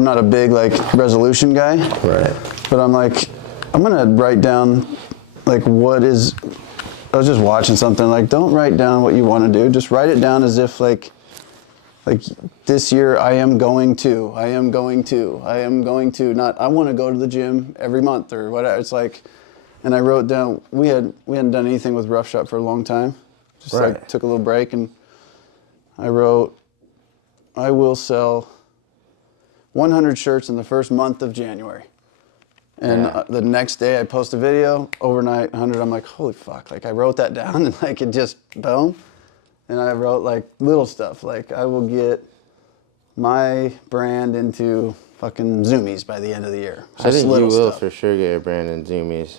I'm not a big like resolution guy. Right. But I'm like, I'm gonna write down like what is. I was just watching something like, don't write down what you want to do. Just write it down as if like this year I am going to, not I want to go to the gym every month or whatever. It's like, and I wrote down, we hadn't done anything with Rough Shot for a long time. Just like took a little break, and I wrote, I will sell 100 shirts in the first month of January. And the next day I post a video, overnight 100. I'm like, holy fuck! Like I wrote that down, and like it just boom. And I wrote like little stuff, like I will get my brand into fucking Zoomies by the end of the year. I think you will for sure get your brand in Zoomies.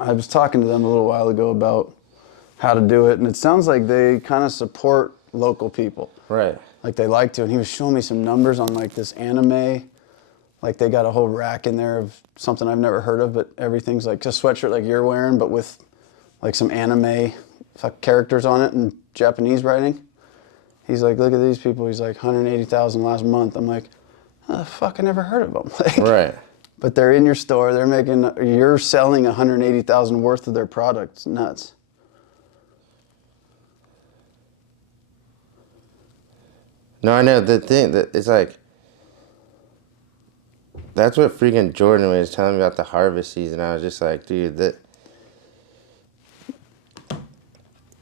I was talking to them a little while ago about how to do it, and it sounds like they kind of support local people. Right. Like they like to, and he was showing me some numbers on like this anime. Like they got a whole rack in there of something I've never heard of, but everything's like a sweatshirt like you're wearing, but with like some anime characters on it and Japanese writing. He's like, look at these people. He's like 180,000 last month. I'm like, oh, the fuck, I never heard of them. Like, right. But they're in your store. They're making. You're selling 180,000 worth of their product. It's nuts. No, I know the thing that it's like. That's what freaking Jordan was telling me about the harvest season. I was just like, dude, that.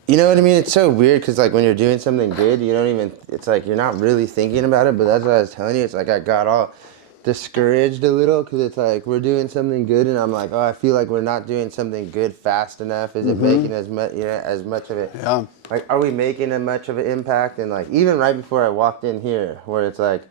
You know what I mean? It's so weird because like when you're doing something good, you don't even. It's like you're not really thinking about it. But that's what I was telling you. It's like I got all discouraged a little because it's like we're doing something good, and I'm like, oh, I feel like we're not doing something good fast enough. Is it making as much, as much of it? Yeah. Like, are we making a much of an impact? And like even right before I walked in here, where it's like.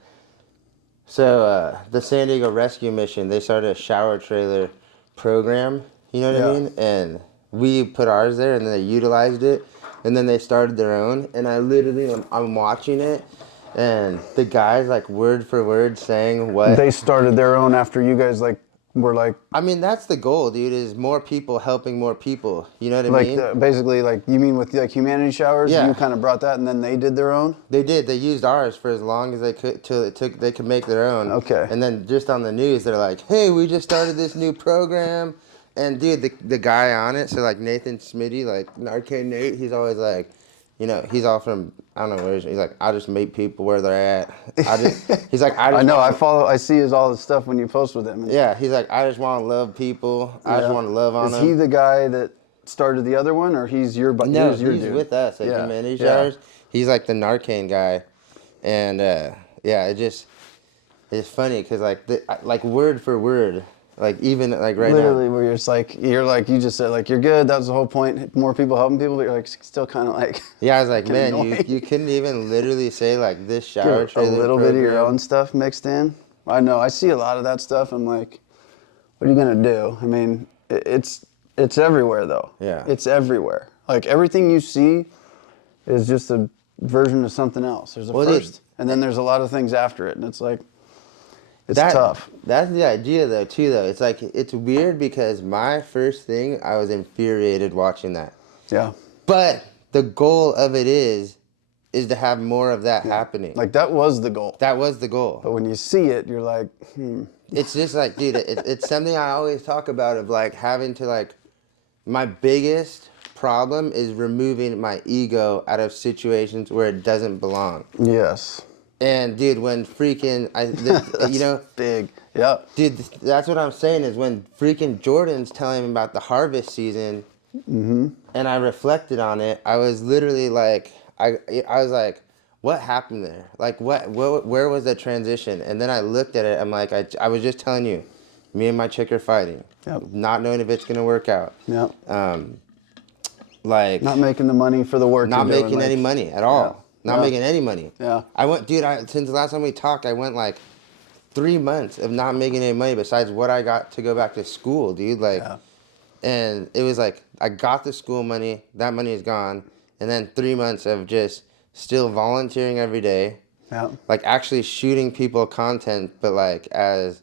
So the San Diego Rescue Mission, they started a shower trailer program, you know what I mean? And we put ours there, and then they utilized it, and then they started their own. And I literally, I'm watching it, and the guys like word for word saying what they started their own after you guys like were like. I mean, that's the goal, dude. Is more people helping more people. You know what I mean? Basically, like you mean with like humanity showers? Yeah. You kind of brought that, and then they did their own. They did. They used ours for as long as they could till they could make their own. Okay. And then just on the news, they're like, "Hey, we just started this new program," and dude, the guy on it, so like Nathan Smitty, like Arcade Nate, he's always like, he's all from I don't know where he's like, I just meet people where they're at. He's like, I know, I see all the stuff when you post with him. Yeah, he's like, I just want to love people. I just want to love on them. Is he the guy that started the other one, or he's your buddy? No, he's dude? With us at Humanity Showers. He's like the Narcan guy, and it's funny because like word for word. Like even like right literally now. Where you just said like you're good. That was the whole point. More people helping people, but you're like still kind of like. Yeah, I was like, man, you couldn't even literally say like this shower trailer. A little bit of your own stuff mixed in. I know. I see a lot of that stuff. I'm like, what are you gonna do? I mean, it's everywhere though. Yeah. It's everywhere. Like everything you see is just a version of something else. There's a first, and then there's a lot of things after it, and it's like. It's tough. That's the idea, though, too, though. It's like, it's weird because my first thing, I was infuriated watching that. Yeah. But the goal of it is to have more of that happening. Like, that was the goal. That was the goal. But when you see it, you're like, It's just like, dude, it's something I always talk about of, like, having to, like, my biggest problem is removing my ego out of situations where it doesn't belong. Yes. And dude, when freaking, big, yeah. Dude, that's what I'm saying is when freaking Jordan's telling me about the harvest season, and I reflected on it, I was literally like, I was like, what happened there? Like, where was the transition? And then I looked at it, I'm like, I was just telling you, me and my chick are fighting, not knowing if it's gonna work out. Yep. Like not making the money for the work. Not making any money at all. Yeah. Not making any money. Yeah. Since the last time we talked, I went like 3 months of not making any money besides what I got to go back to school, dude. Like, and it was like, I got the school money, that money is gone. And then 3 months of just still volunteering every day. Yeah. Like actually shooting people content, but like as,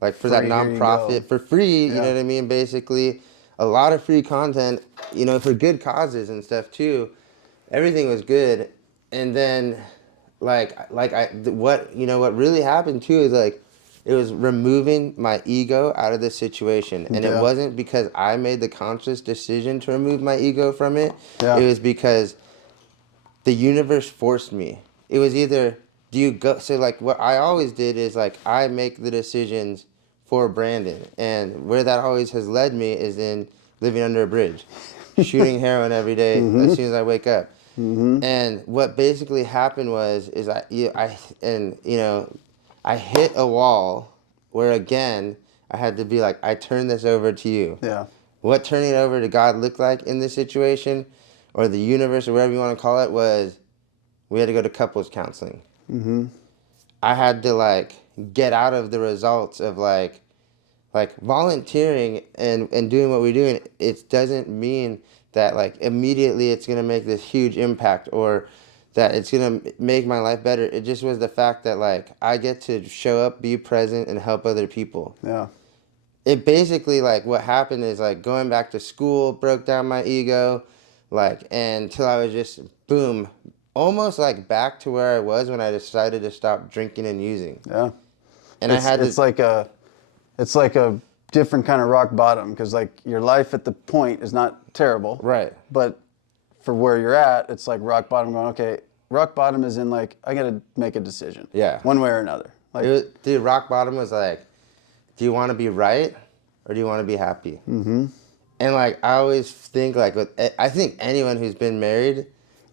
like for that nonprofit for free, you know what I mean? Basically a lot of free content, for good causes and stuff too. Everything was good. And then, what really happened too is like, It was removing my ego out of the situation. And it Yeah. wasn't because I made the conscious decision to remove my ego from it. Yeah. It was because the universe forced me. It was either, do you go, so like what I always did is like I make the decisions for Brandon. And where that always has led me is in living under a bridge, shooting heroin every day as soon as I wake up. And what basically happened was, is I hit a wall where again, I had to be like, I turn this over to you. Yeah. What turning it over to God looked like in this situation, or the universe, or whatever you want to call it, was we had to go to couples counseling. I had to like get out of the results of like volunteering and doing what we're doing. It doesn't mean that like immediately it's gonna make this huge impact or that it's gonna make my life better. It just was the fact that like I get to show up, be present, and help other people. Yeah. It basically like what happened is like going back to school broke down my ego, like, and until I was just boom, almost like back to where I was when I decided to stop drinking and using. Yeah. And it's, I had it's to, like a different kind of rock bottom, because like your life at the point is not terrible. right. But for where you're at, it's like rock bottom going, okay, rock bottom is in like, I got to make a decision. Yeah. One way or another. Like, Dude, rock bottom was like, do you want to be right or do you want to be happy? Mm-hmm. And like I always think like I think anyone who's been married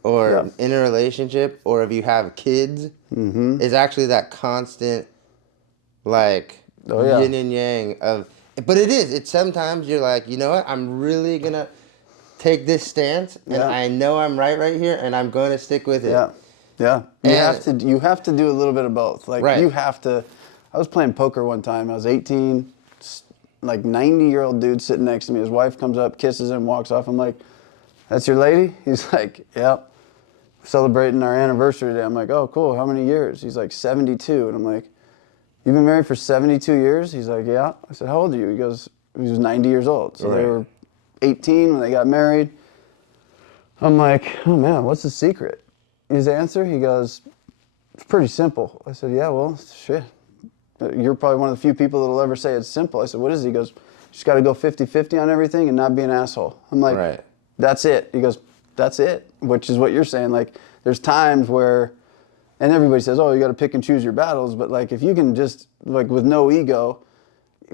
or in a relationship or if you have kids is actually that constant like yin and yang of. But it is. It's sometimes you're like, you know what? I'm really gonna take this stance, and I know I'm right here, and I'm going to stick with it. Yeah, yeah. You have to do a little bit of both. Like you have to. I was playing poker one time. I was 18. Like 90-year-old dude sitting next to me. His wife comes up, kisses him, walks off. I'm like, "That's your lady?" He's like, "Yeah." Celebrating our anniversary today. I'm like, "Oh, cool. How many years?" He's like, 72. And I'm like, "You've been married for 72 years?" He's like, "Yeah." I said, "How old are you?" He goes, he was 90 years old. So they were 18 when they got married. I'm like, "Oh man, what's the secret?" His answer, he goes, "It's pretty simple." I said, "Yeah, well, shit. You're probably one of the few people that'll ever say it's simple." I said, "What is it?" He goes, "You just got to go 50-50 on everything and not be an asshole." I'm like, "That's it." He goes, "That's it," which is what you're saying. Like, there's times where, and everybody says, "Oh, you got to pick and choose your battles." But like, if you can just, like, with no ego,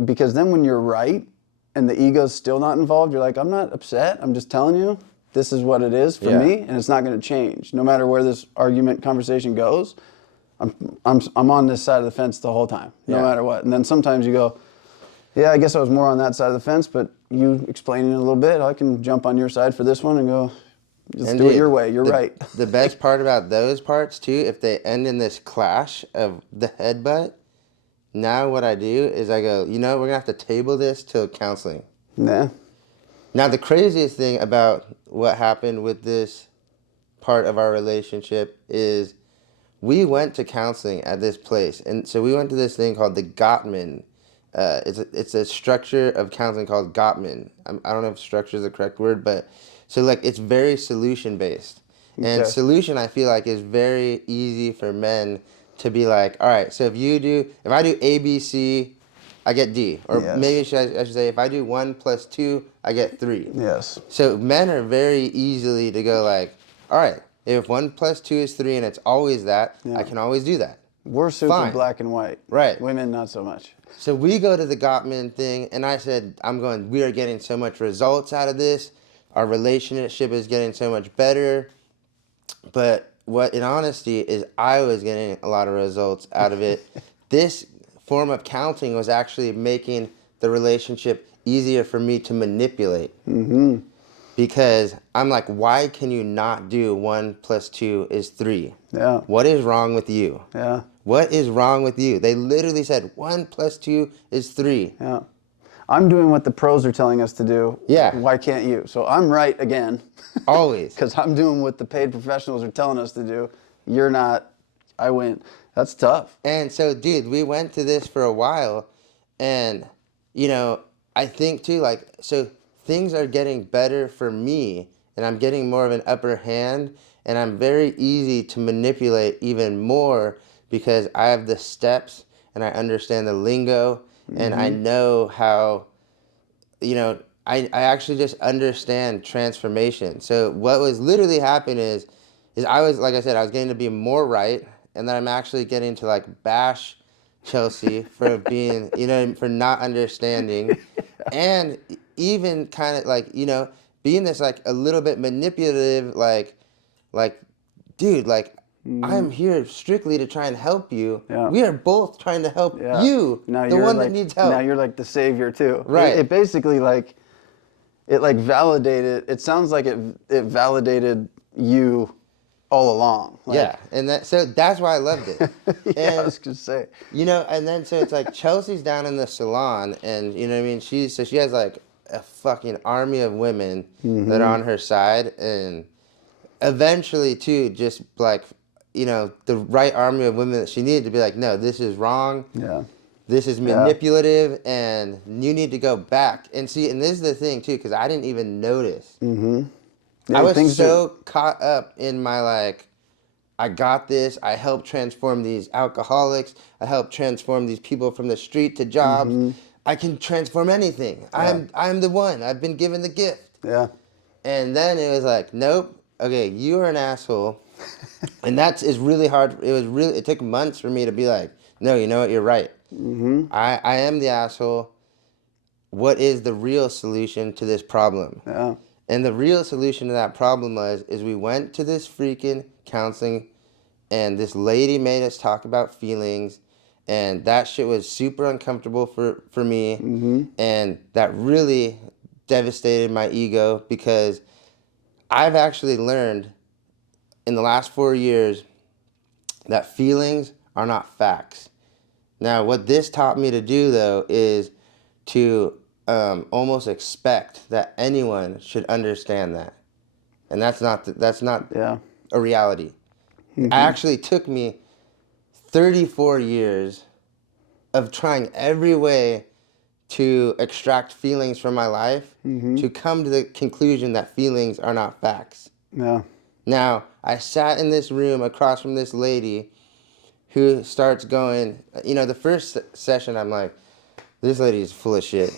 because then when you're right and the ego's still not involved, you're like, "I'm not upset. I'm just telling you this is what it is for me, and it's not going to change. No matter where this argument conversation goes, I'm on this side of the fence the whole time, no matter what." And then sometimes you go, "Yeah, I guess I was more on that side of the fence, but you explaining it a little bit, I can jump on your side for this one and go, let's do it your way. You're right." The best part about those parts too, if they end in this clash of the headbutt, now what I do is I go, you know, we're gonna have to table this till counseling. Nah. Now the craziest thing about what happened with this part of our relationship is we went to counseling at this place, and so we went to this thing called the Gottman. It's a structure of counseling called Gottman. I don't know if structure is the correct word, but so like it's very solution based, and solution I feel like is very easy for men to be like, all right, so if I do A, B, C, I get D, or maybe I should say if I do 1 + 2, I get 3. Yes. So men are very easily to go like, all right, if 1 + 2 is 3 and it's always that, I can always do that. We're super black and white. Right. Women, not so much. So we go to the Gottman thing, and I said, we are getting so much results out of this. Our relationship is getting so much better. But what, in honesty, is I was getting a lot of results out of it. This form of counseling was actually making the relationship easier for me to manipulate. Mm-hmm. Because I'm like, why can you not do 1 + 2 is 3? Yeah. What is wrong with you? Yeah. What is wrong with you? They literally said 1 + 2 is 3. Yeah. I'm doing what the pros are telling us to do. Yeah. Why can't you? So I'm right again. Always. Because I'm doing what the paid professionals are telling us to do. You're not. I win. That's tough. And so, dude, we went to this for a while, and, you know, I think too, like, so things are getting better for me, and I'm getting more of an upper hand, and I'm very easy to manipulate even more because I have the steps and I understand the lingo, and I know how, I actually just understand transformation. So what was literally happening is I was, like I said, I was getting to be more right, and then I'm actually getting to like bash Chelsea for being, for not understanding, and even kind of like, being this like a little bit manipulative, like, dude, like, I'm here strictly to try and help you. Yeah. We are both trying to help Yeah. you, Now the you're one like, that needs help. Now you're like the savior too. Right. It basically like, it like validated, it sounds like it validated you all along. Like, Yeah, and so that's why I loved it. yeah, I And was gonna say. and then so it's like Chelsea's down in the salon, and you know what I mean. She has like a fucking army of women that are on her side, and eventually too, just like the right army of women that she needed to be like, no, this is wrong. Yeah. This is manipulative, and you need to go back and see. And this is the thing too, because I didn't even notice. Yeah, I was so caught up in my like, I got this. I helped transform these alcoholics. I helped transform these people from the street to jobs. I can transform anything. I'm the one. I've been given the gift. Yeah. And then it was like, nope. Okay, you are an asshole. And is really hard. It took months for me to be like, no, you know what? You're right. I am the asshole. What is the real solution to this problem? Yeah. And the real solution to that problem is we went to this freaking counseling, and this lady made us talk about feelings, and that shit was super uncomfortable for me, and that really devastated my ego, because I've actually learned in the last 4 years that feelings are not facts. Now, what this taught me to do, though, is to almost expect that anyone should understand that, and that's not a reality. It actually took me 34 years of trying every way to extract feelings from my life to come to the conclusion that feelings are not facts. Yeah. Now, I sat in this room across from this lady who starts going, the first session, I'm like, this lady is full of shit.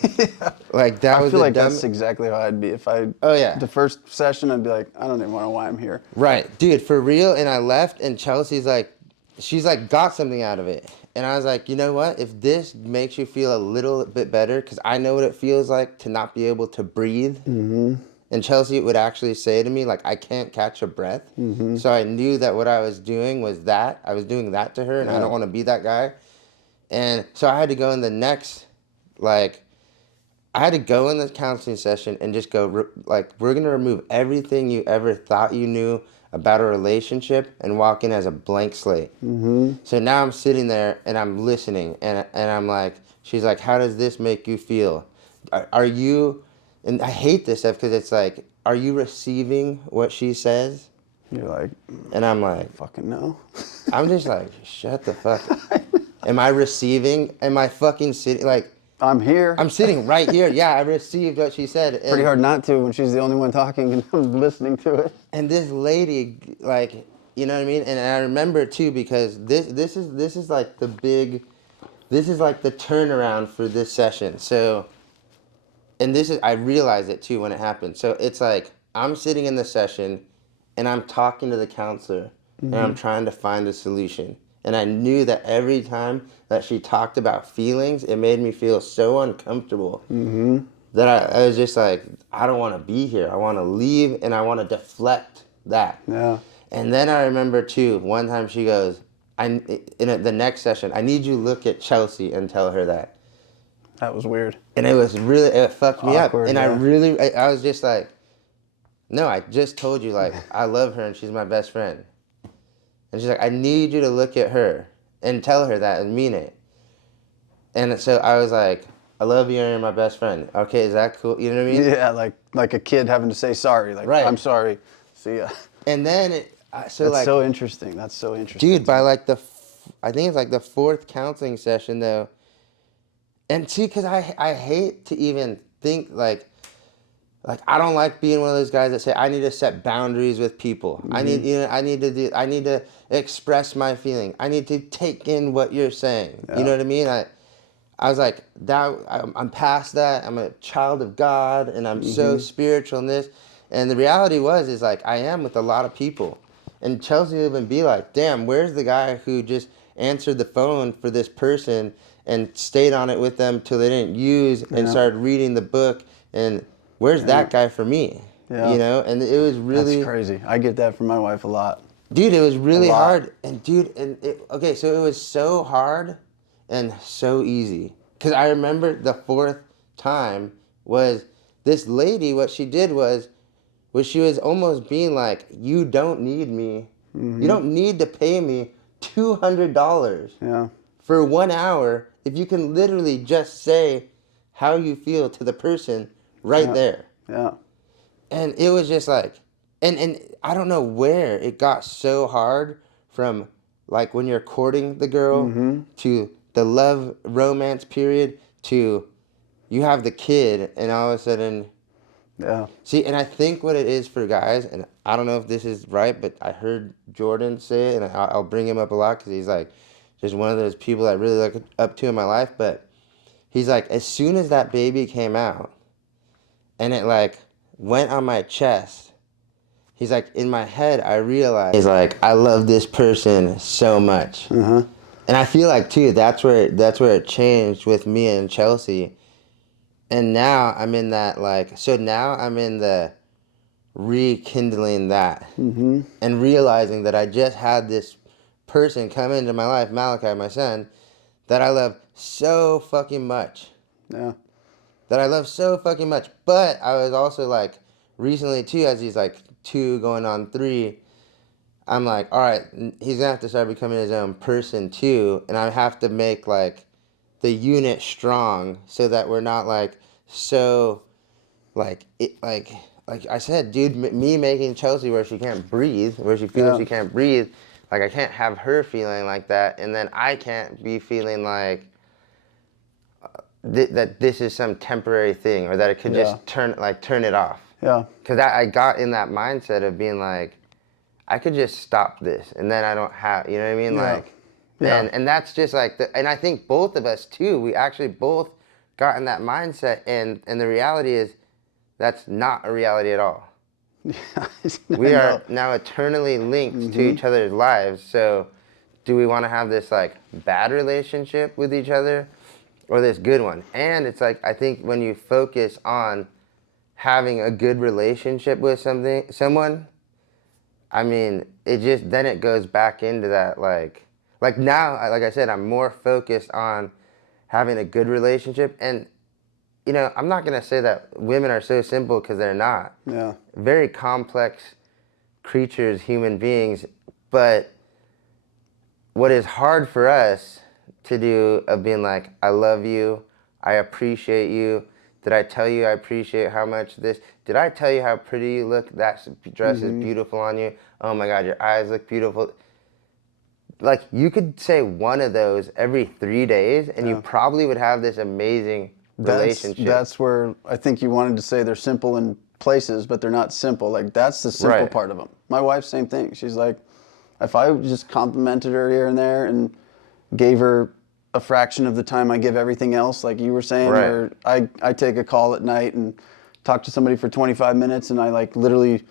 Like, that was I feel like that's exactly how I'd be if I. Oh, yeah. The first session, I'd be like, I don't even know why I'm here. Right, dude, for real. And I left, and Chelsea's like, she's like, got something out of it. And I was like, you know what? If this makes you feel a little bit better, because I know what it feels like to not be able to breathe. And Chelsea would actually say to me, like, I can't catch a breath. So I knew that what I was doing was that. I was doing that to her, and I don't want to be that guy. And so I had to go in the next, I had to go in the counseling session and just go, we're going to remove everything you ever thought you knew about a relationship and walk in as a blank slate. So now I'm sitting there and I'm listening, and I'm like, she's like, how does this make you feel? Are you, and I hate this stuff because it's like, are you receiving what she says? You're like, and I'm like, fucking no. I'm just like, shut the fuck up. Am I receiving? Am I fucking sitting, like, I'm here. I'm sitting right here. Yeah, I received what she said. Pretty hard not to when she's the only one talking and I'm listening to it. And this lady, like, you know what I mean? And I remember too, because this is like the turnaround for this session. So, and I realized it too when it happened. So it's like, I'm sitting in the session and I'm talking to the counselor and I'm trying to find a solution. And I knew that every time that she talked about feelings, it made me feel so uncomfortable that I was just like, I don't want to be here. I want to leave, and I want to deflect that. Yeah. And then I remember, too, one time she goes, the next session, I need you to look at Chelsea and tell her that. That was weird. And it fucked me Awkward, up. And yeah. I was just like, no, I just told you, like, I love her and she's my best friend. And she's like, I need you to look at her and tell her that and mean it. And so I was like, I love you and you're my best friend. Okay, is that cool? You know what I mean? Yeah, like a kid having to say sorry. Like, right. I'm sorry. See ya. And then, That's so interesting. That's so interesting. Dude, by like I think it's like the fourth counseling session though. And see, because I hate to even think, like, like I don't like being one of those guys that say I need to set boundaries with people. I need I need to express my feeling. I need to take in what you're saying. You know what I mean? I was like that. I'm past that. I'm a child of God, and I'm so spiritual in this. And the reality is like I am with a lot of people. And Chelsea would even be like, "Damn, where's the guy who just answered the phone for this person and stayed on it with them till they didn't use and started reading the book and." Where's that guy for me? Yeah. You know, and it was really... That's crazy. I get that from my wife a lot. Dude, it was really hard. And okay, so it was so hard and so easy. Because I remember the fourth time was this lady, what she did was she was almost being like, you don't need me. You don't need to pay me $200 for 1 hour if you can literally just say how you feel to the person right there. Yeah. And it was just like, and I don't know where it got so hard from like when you're courting the girl to the love romance period to you have the kid and all of a sudden. Yeah. See, and I think what it is for guys, and I don't know if this is right, but I heard Jordan say it, and I'll bring him up a lot because he's like just one of those people I really look up to in my life. But he's like, as soon as that baby came out, and it like went on my chest. He's like, in my head, I realized, he's like, I love this person so much. And I feel like too, that's where it changed with me and Chelsea. And now I'm in that so now I'm in the rekindling that and realizing that I just had this person come into my life, Malachi, my son, that I love so fucking much. Yeah. That I love so fucking much. But I was also like, recently too, as he's like 2 going on 3, I'm like, all right, he's gonna have to start becoming his own person too, and I have to make like the unit strong so that we're not like so like it like I said, dude, me making Chelsea where she can't breathe, where she feels she can't breathe, like I can't have her feeling like that, and then I can't be feeling like that this is some temporary thing, or that it could just turn it off. Yeah. Because I got in that mindset of being like, I could just stop this, and then I don't have, you know what I mean? Like, and that's just like, and I think both of us too, we actually both got in that mindset, and the reality is, that's not a reality at all. We are now eternally linked to each other's lives, so do we want to have this like bad relationship with each other? Or this good one. And it's like, I think when you focus on having a good relationship with someone, I mean, then it goes back into that like now, like I said, I'm more focused on having a good relationship. And, you know, I'm not going to say that women are so simple, because they're not. Yeah. Very complex creatures, human beings. But what is hard for us to do of being like, I love you, I appreciate you. Did I tell you I appreciate how much this? Did I tell you how pretty you look? That dress is beautiful on you. Oh my God, your eyes look beautiful. Like, you could say one of those every 3 days, and you probably would have this amazing relationship. That's where I think you wanted to say they're simple in places, but they're not simple. Like, that's the simple part of them. My wife, same thing. She's like, if I just complimented her here and there and gave her a fraction of the time I give everything else, like you were saying, where I take a call at night and talk to somebody for 25 minutes, and I like literally,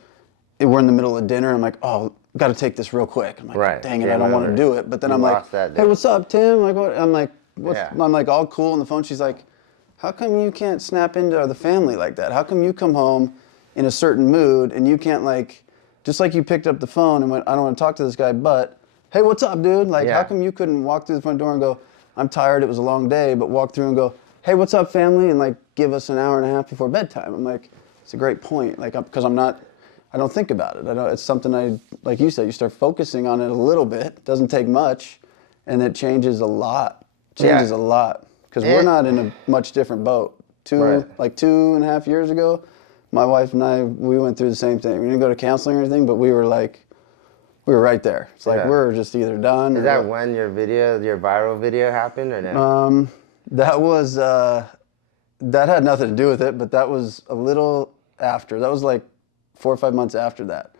we're in the middle of dinner, I'm like, oh, got to take this real quick. I'm like, dang it, I don't want to do it. But then I'm like, hey, what's up, Tim? Like, what? I'm like, I'm like all cool on the phone. She's like, how come you can't snap into the family like that? How come you come home in a certain mood and you can't, like, just like you picked up the phone and went, I don't want to talk to this guy, but hey, what's up, dude? Like, how come you couldn't walk through the front door and go, I'm tired, it was a long day, but walk through and go, hey, what's up, family? And like, give us an hour and a half before bedtime. I'm like, it's a great point. Like, because I don't think about it. It's something like you said, you start focusing on it a little bit. It doesn't take much, and it changes a lot. Changes a lot. Because we're not in a much different boat. Like 2.5 years ago, my wife and I, we went through the same thing. We didn't go to counseling or anything, but we were right there. It's like we're just either done. Is that when your viral video happened, or no? That was, that had nothing to do with it, but that was a little after. That was like 4 or 5 months after that.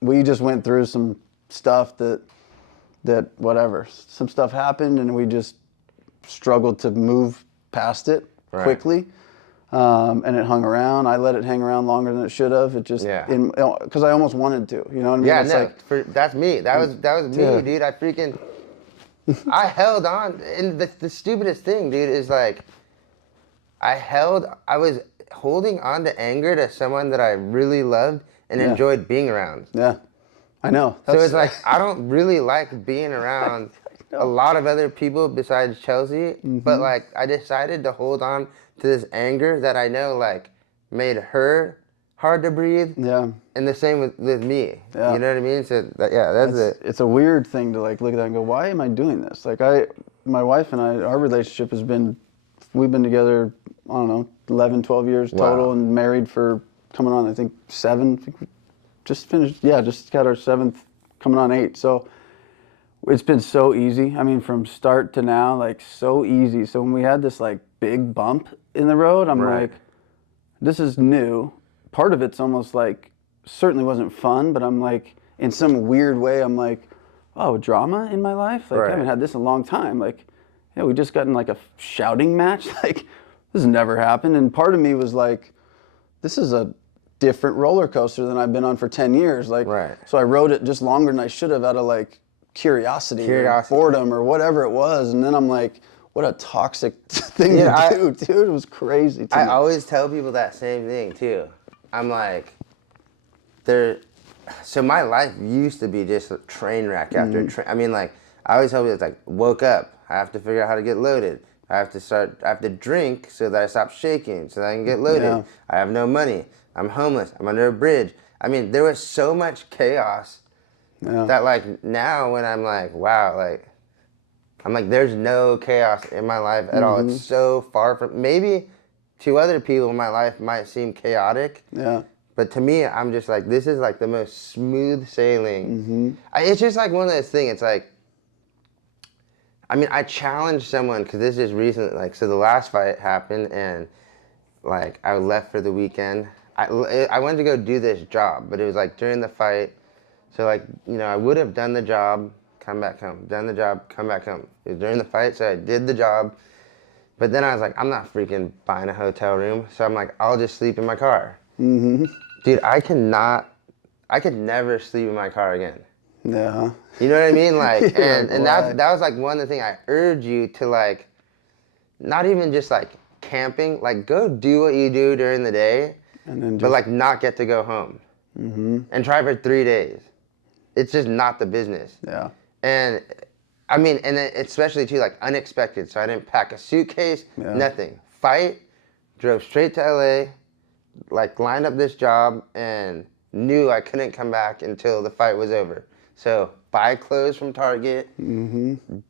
We just went through some stuff that whatever. Some stuff happened, and we just struggled to move past it quickly. And it hung around. I let it hang around longer than it should have. It just, because I almost wanted to, you know what I mean? Yeah, it's that's me. That was me, dude. I held on. And the stupidest thing, dude, is like, I was holding on to anger to someone that I really loved and enjoyed being around. Yeah, I know. So it's like, I don't really like being around a lot of other people besides Chelsea, but like, I decided to hold on to this anger that I know like made her hard to breathe. Yeah. And the same with me. Yeah. You know what I mean? So that's it. It's a weird thing to like look at that and go, why am I doing this? Like my wife and I, our relationship we've been together, I don't know, 11, 12 years total, and married for coming on, I think 7. I think we just finished, just got our 7th, coming on 8. So it's been so easy. I mean, from start to now, like so easy. So when we had this like big bump in the road, I'm like, this is new. Part of it's almost like, certainly wasn't fun, but I'm like, in some weird way, I'm like, oh, drama in my life? Like, I haven't had this in a long time. Like, we just got in like a shouting match. Like, this has never happened. And part of me was like, this is a different roller coaster than I've been on for 10 years. Like, so I rode it just longer than I should have out of like curiosity. Or boredom or whatever it was. And then I'm like, what a toxic thing to do, dude. It was crazy. I always tell people that same thing too. I'm like, so my life used to be just a train wreck after I mean, like, I always tell people, it's like, woke up, I have to figure out how to get loaded. I have to drink so that I stop shaking, so that I can get loaded. Yeah. I have no money. I'm homeless. I'm under a bridge. I mean, there was so much chaos that like now when I'm like, wow, like, I'm like, there's no chaos in my life at all. It's so far from, maybe to other people in my life might seem chaotic. Yeah. But to me, I'm just like, this is like the most smooth sailing. It's just like one of those things. It's like, I mean, I challenged someone, because this is recent, like, so the last fight happened, and like, I left for the weekend. I went to go do this job, but it was like during the fight. So like, you know, I would have done the job, come back home, done the job, come back home. It was during the fight, so I did the job. But then I was like, I'm not freaking buying a hotel room. So I'm like, I'll just sleep in my car. Dude, I could never sleep in my car again. Yeah. You know what I mean? Like, and that was like one of the things I urge you to like, not even just like camping, like go do what you do during the day, and then but like not get to go home. And try for 3 days. It's just not the business. Yeah. And I mean, and then especially too, like unexpected. So I didn't pack a suitcase, nothing. Fight, drove straight to LA, like lined up this job, and knew I couldn't come back until the fight was over. So buy clothes from Target,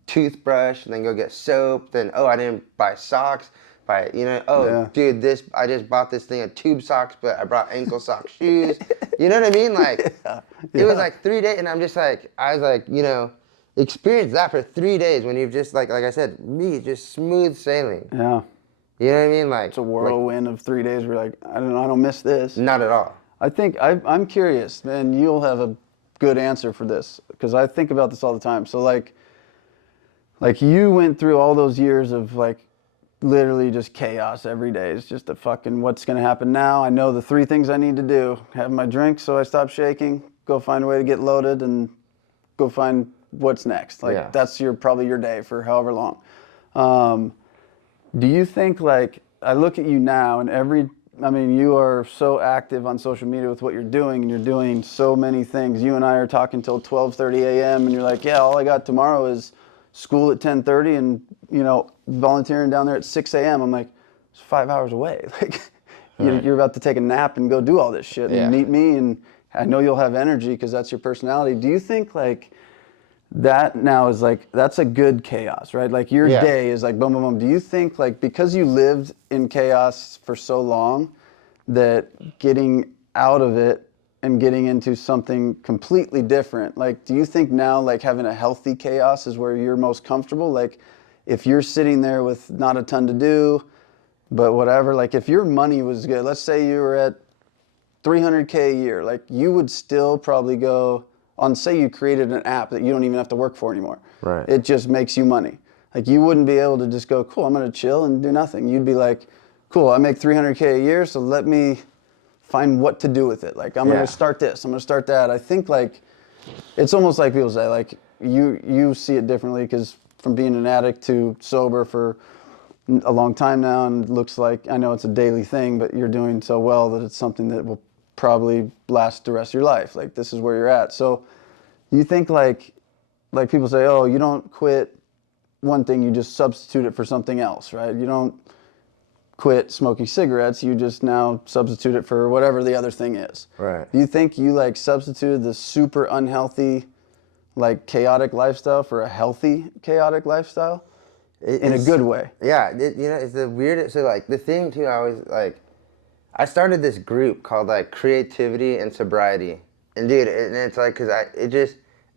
toothbrush, and then go get soap. Then, I didn't buy socks. Dude, I just bought this thing of tube socks, but I brought ankle sock shoes. You know what I mean? Like, it was like 3 days, and I'm just like, I was like, you know, experience that for 3 days when you've just like I said, just smooth sailing. Yeah. You know what I mean? Like, it's a whirlwind of 3 days where you're like, I don't miss this. Not at all. I think I'm curious, man. You'll have a good answer for this, because I think about this all the time. So like you went through all those years of like literally just chaos every day. It's just a fucking, what's gonna happen now? I know the 3 things I need to do: have my drink so I stop shaking, go find a way to get loaded, and go find what's next. Like that's probably your day for however long. Do you think, like, I look at you now, and you are so active on social media with what you're doing, and you're doing so many things. You and I are talking till 12:30 a.m. and you're like, all I got tomorrow is school at 10:30 and, you know, volunteering down there at 6 a.m. I'm like, it's 5 hours away. Like, you're about to take a nap and go do all this shit and meet me, and I know you'll have energy because that's your personality. Do you think, like, that now is like, that's a good chaos, right? Like your day is like boom, boom, boom. Do you think, like, because you lived in chaos for so long, that getting out of it and getting into something completely different, like, do you think now, like, having a healthy chaos is where you're most comfortable? Like, if you're sitting there with not a ton to do, But whatever, like if your money was good, let's say you were at 300K a year, like you would still probably go on, say you created an app that you don't even have to work for anymore. Right. It just makes you money. Like you wouldn't be able to just go, cool, I'm going to chill and do nothing. You'd be like, cool, I make 300K a year, so let me find what to do with it. Like I'm going to start this, I'm going to start that. I think like, it's almost like people say, like you see it differently because from being an addict to sober for a long time now, and it looks like, I know it's a daily thing, but you're doing so well that it's something that will probably last the rest of your life. Like this is where you're at. So you think like people say, oh, you don't quit one thing, you just substitute it for something else, right? You don't quit smoking cigarettes, you just now substitute it for whatever the other thing is. Right. Do you think you like substituted the super unhealthy, like chaotic lifestyle for a healthy chaotic lifestyle? In a good way. Yeah, it's the weirdest. So like the thing too, I always like, I started this group called like Creativity and Sobriety, and dude, and it's like, cause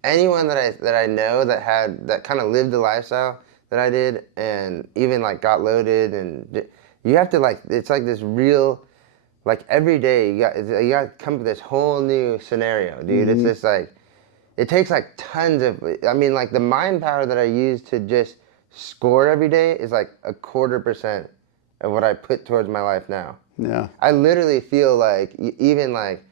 anyone that I know that kind of lived the lifestyle that I did, and even like got loaded, and you have to like, it's like this real, like every day you got to come up with this whole new scenario, dude. It's just like, it takes like tons of, I mean like the mind power that I use to just score every day is like 0.25% of what I put towards my life now. Yeah. I literally feel like, even like,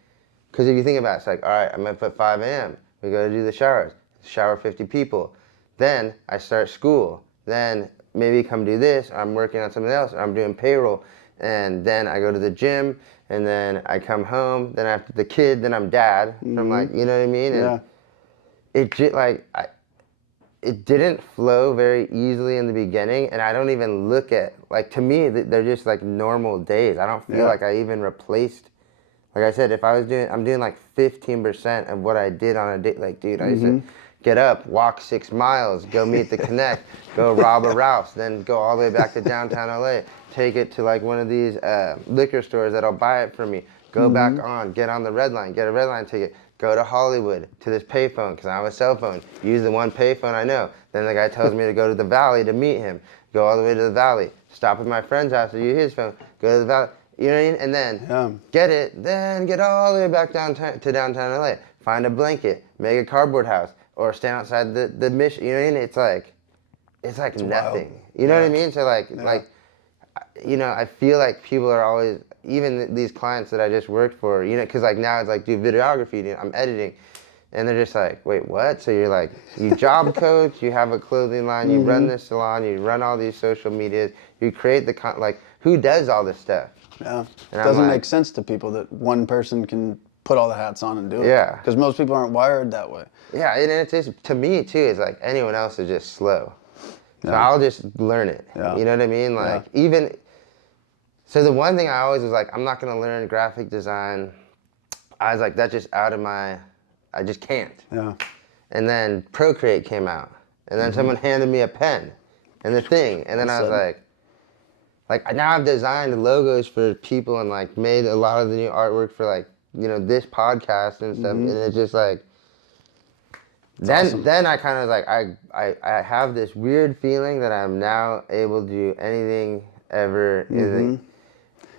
because if you think about it, it's like, all right, I'm up at 5 a.m. We go to do the showers, shower 50 people. Then I start school. Then maybe come do this, or I'm working on something else, or I'm doing payroll. And then I go to the gym, and then I come home, then after the kid, then I'm dad. From like, you know what I mean? And it just like, it didn't flow very easily in the beginning, and I don't even look at, like, to me, they're just like normal days. I don't feel like I even replaced, like I said, if I'm doing like 15% of what I did on a day. Like, dude, I used to get up, walk 6 miles, go meet the Connect, go rob a Ralph's, then go all the way back to downtown LA, take it to like one of these liquor stores that'll buy it for me, go back on, get on the red line, get a red line ticket, go to Hollywood to this payphone because I have a cell phone. Use the one payphone I know. Then the guy tells me to go to the Valley to meet him. Go all the way to the Valley. Stop at my friend's house to use his phone. Go to the Valley. You know what I mean? And then get it. Then get all the way back downtown to downtown LA. Find a blanket. Make a cardboard house. Or stand outside the mission. You know what I mean? It's like nothing. Wild. You know what I mean? So like, you know, I feel like people are always, even these clients that I just worked for, you know, because like now it's like, do videography, dude, I'm editing, and they're just like, wait, what? So you're like, you job coach, you have a clothing line, you run this salon, you run all these social medias, you create the like, who does all this stuff? Yeah, it and doesn't make sense to people that one person can put all the hats on and do it. Yeah. Because most people aren't wired that way. Yeah, and it's just, to me too, it's like anyone else is just slow. So I'll just learn it. Yeah. You know what I mean? Like even, so the one thing I always was like, I'm not gonna learn graphic design. I was like, that's just out of my, I just can't. Yeah. And then Procreate came out, and then someone handed me a pen and the thing, and then I was like now I've designed logos for people and like made a lot of the new artwork for like, you know, this podcast and stuff, and it's just like, then I kind of like, I have this weird feeling that I'm now able to do anything ever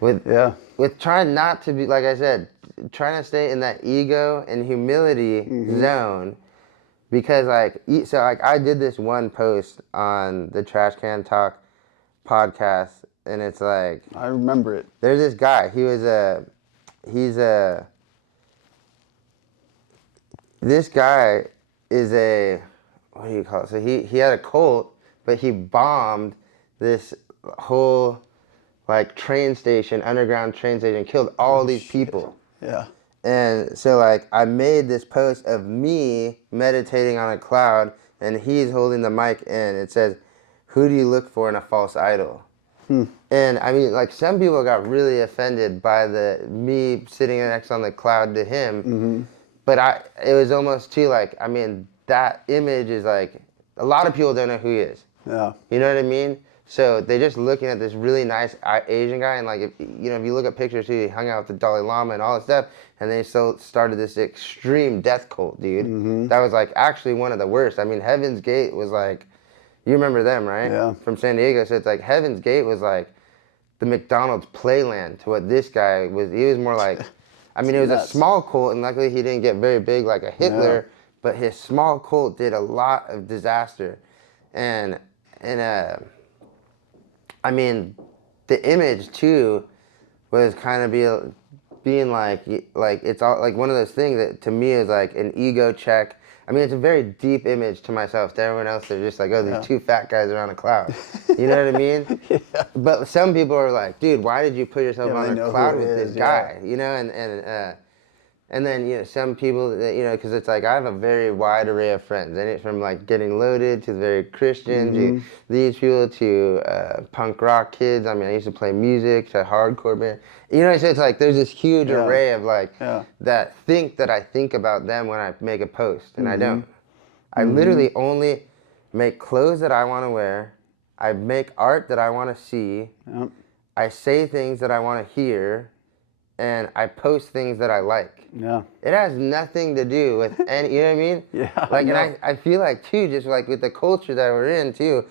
with trying not to be, like I said, trying to stay in that ego and humility zone, because like, so like I did this one post on the Trash Can Talk podcast, and it's like, I remember it. there's this guy, this guy is a, what do you call it? So he had a cult, but he bombed this whole like train station, underground train station, killed all these people. Yeah. And so like I made this post of me meditating on a cloud, and he's holding the mic, and it says, "Who do you look for in a false idol?" And I mean, like, some people got really offended by me sitting next on the cloud to him. But it was almost too, like, I mean, that image is like, a lot of people don't know who he is. Yeah. You know what I mean? So they're just looking at this really nice Asian guy, and like, if you look at pictures, he hung out with the Dalai Lama and all that stuff, and they still started this extreme death cult, dude. That was like actually one of the worst. I mean, Heaven's Gate was like, you remember them, right? Yeah. From San Diego. So it's like Heaven's Gate was like the McDonald's playland to what this guy was. He was more like, I mean, it was nuts. a small cult, and luckily he didn't get very big like a Hitler, but his small cult did a lot of disaster. And I mean, the image too was kind of being like it's all like one of those things that to me is like an ego check. I mean, it's a very deep image to myself. To everyone else, they're just like, oh, these two fat guys are on a cloud. You know what I mean? Yeah. But some people are like, dude, why did you put yourself on a cloud with this guy? You know, and then, you know, some people, you know, because it's like I have a very wide array of friends. And it's from like getting loaded to very Christian to these people to punk rock kids. I mean, I used to play music to hardcore band. You know, so it's like there's this huge array of like that I think about them when I make a post. And I don't. I literally only make clothes that I want to wear. I make art that I want to see. Yep. I say things that I want to hear. And I post things that I like. Yeah. It has nothing to do with any, you know what I mean? Yeah. Like, and I feel like, too, just like with the culture that we're in, too.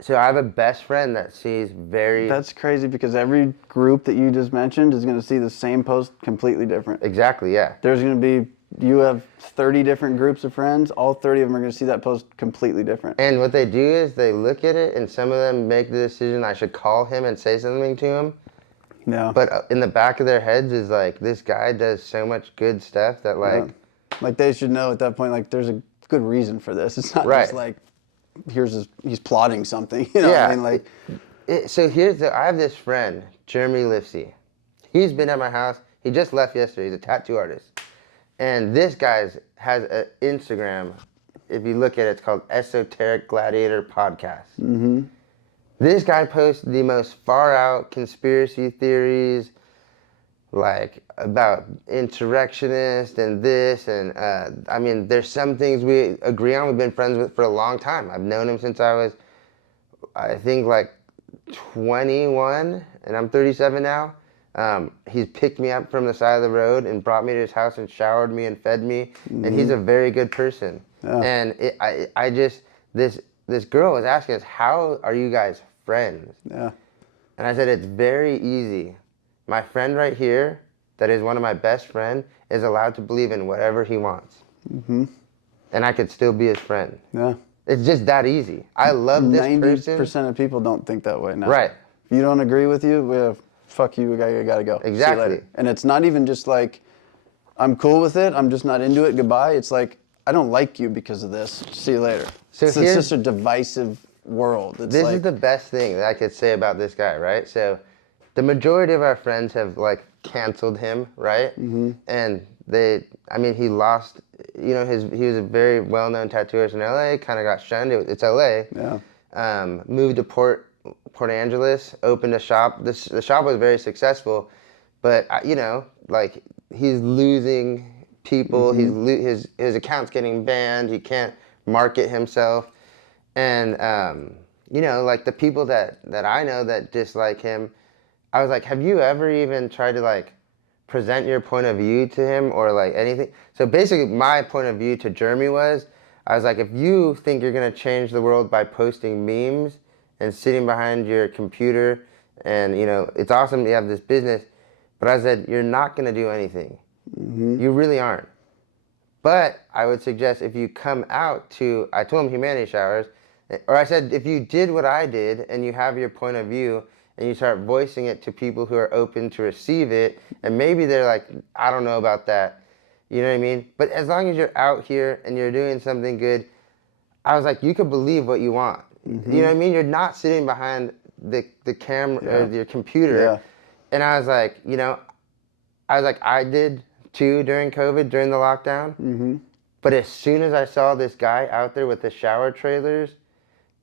So I have a best friend that sees very... That's crazy because every group that you just mentioned is going to see the same post completely different. Exactly, yeah. There's going to be, you have 30 different groups of friends, all 30 of them are going to see that post completely different. And what they do is they look at it and some of them make the decision I should call him and say something to him. Yeah. But in the back of their heads is like, this guy does so much good stuff that like... Like they should know at that point, like there's a good reason for this. It's not just like, he's plotting something. You know what I mean? Like, so I have this friend, Jeremy Lifsey. He's been at my house. He just left yesterday. He's a tattoo artist. And this guy has an Instagram. If you look at it, it's called Esoteric Gladiator Podcast. Mm-hmm. This guy posts the most far out conspiracy theories, like about insurrectionists and this. And I mean, there's some things we agree on. We've been friends with for a long time. I've known him since I was, I think, like 21, and I'm 37 now. He's picked me up from the side of the road and brought me to his house and showered me and fed me. And he's a very good person. Yeah. And this girl was asking us, how are you guys friends? Yeah. And I said, it's very easy. My friend right here, that is one of my best friends, is allowed to believe in whatever he wants. Mm-hmm. And I could still be his friend. Yeah. It's just that easy. I love this person. 90% of people don't think that way now. Right. If you don't agree with you, fuck you, I gotta go. Exactly. See you later. And it's not even just like, I'm cool with it, I'm just not into it, goodbye. It's like, I don't like you because of this. See you later. So it's just a divisive world. This is the best thing that I could say about this guy, right? So the majority of our friends have like canceled him, right? Mm-hmm. And he lost, you know, he was a very well-known tattooist in LA, kind of got shunned. It's LA. Yeah. Moved to Port Angeles, opened a shop. The shop was very successful, but you know, like he's losing people. Mm-hmm. His account's getting banned. He can't market himself. And, you know, like the people that I know that dislike him, I was like, have you ever even tried to like present your point of view to him or like anything? So basically my point of view to Jeremy was, I was like, if you think you're going to change the world by posting memes and sitting behind your computer and, you know, it's awesome you have this business, but I said, you're not going to do anything. Mm-hmm. You really aren't. But I would suggest if you come out to, I told him humanity showers, or I said, if you did what I did and you have your point of view and you start voicing it to people who are open to receive it, and maybe they're like, I don't know about that, you know what I mean? But as long as you're out here and you're doing something good, I was like, you could believe what you want. Mm-hmm. You know what I mean? You're not sitting behind the camera or your computer. Yeah. And I was like, you know, I did too during COVID, during the lockdown. Mm-hmm. But as soon as I saw this guy out there with the shower trailers,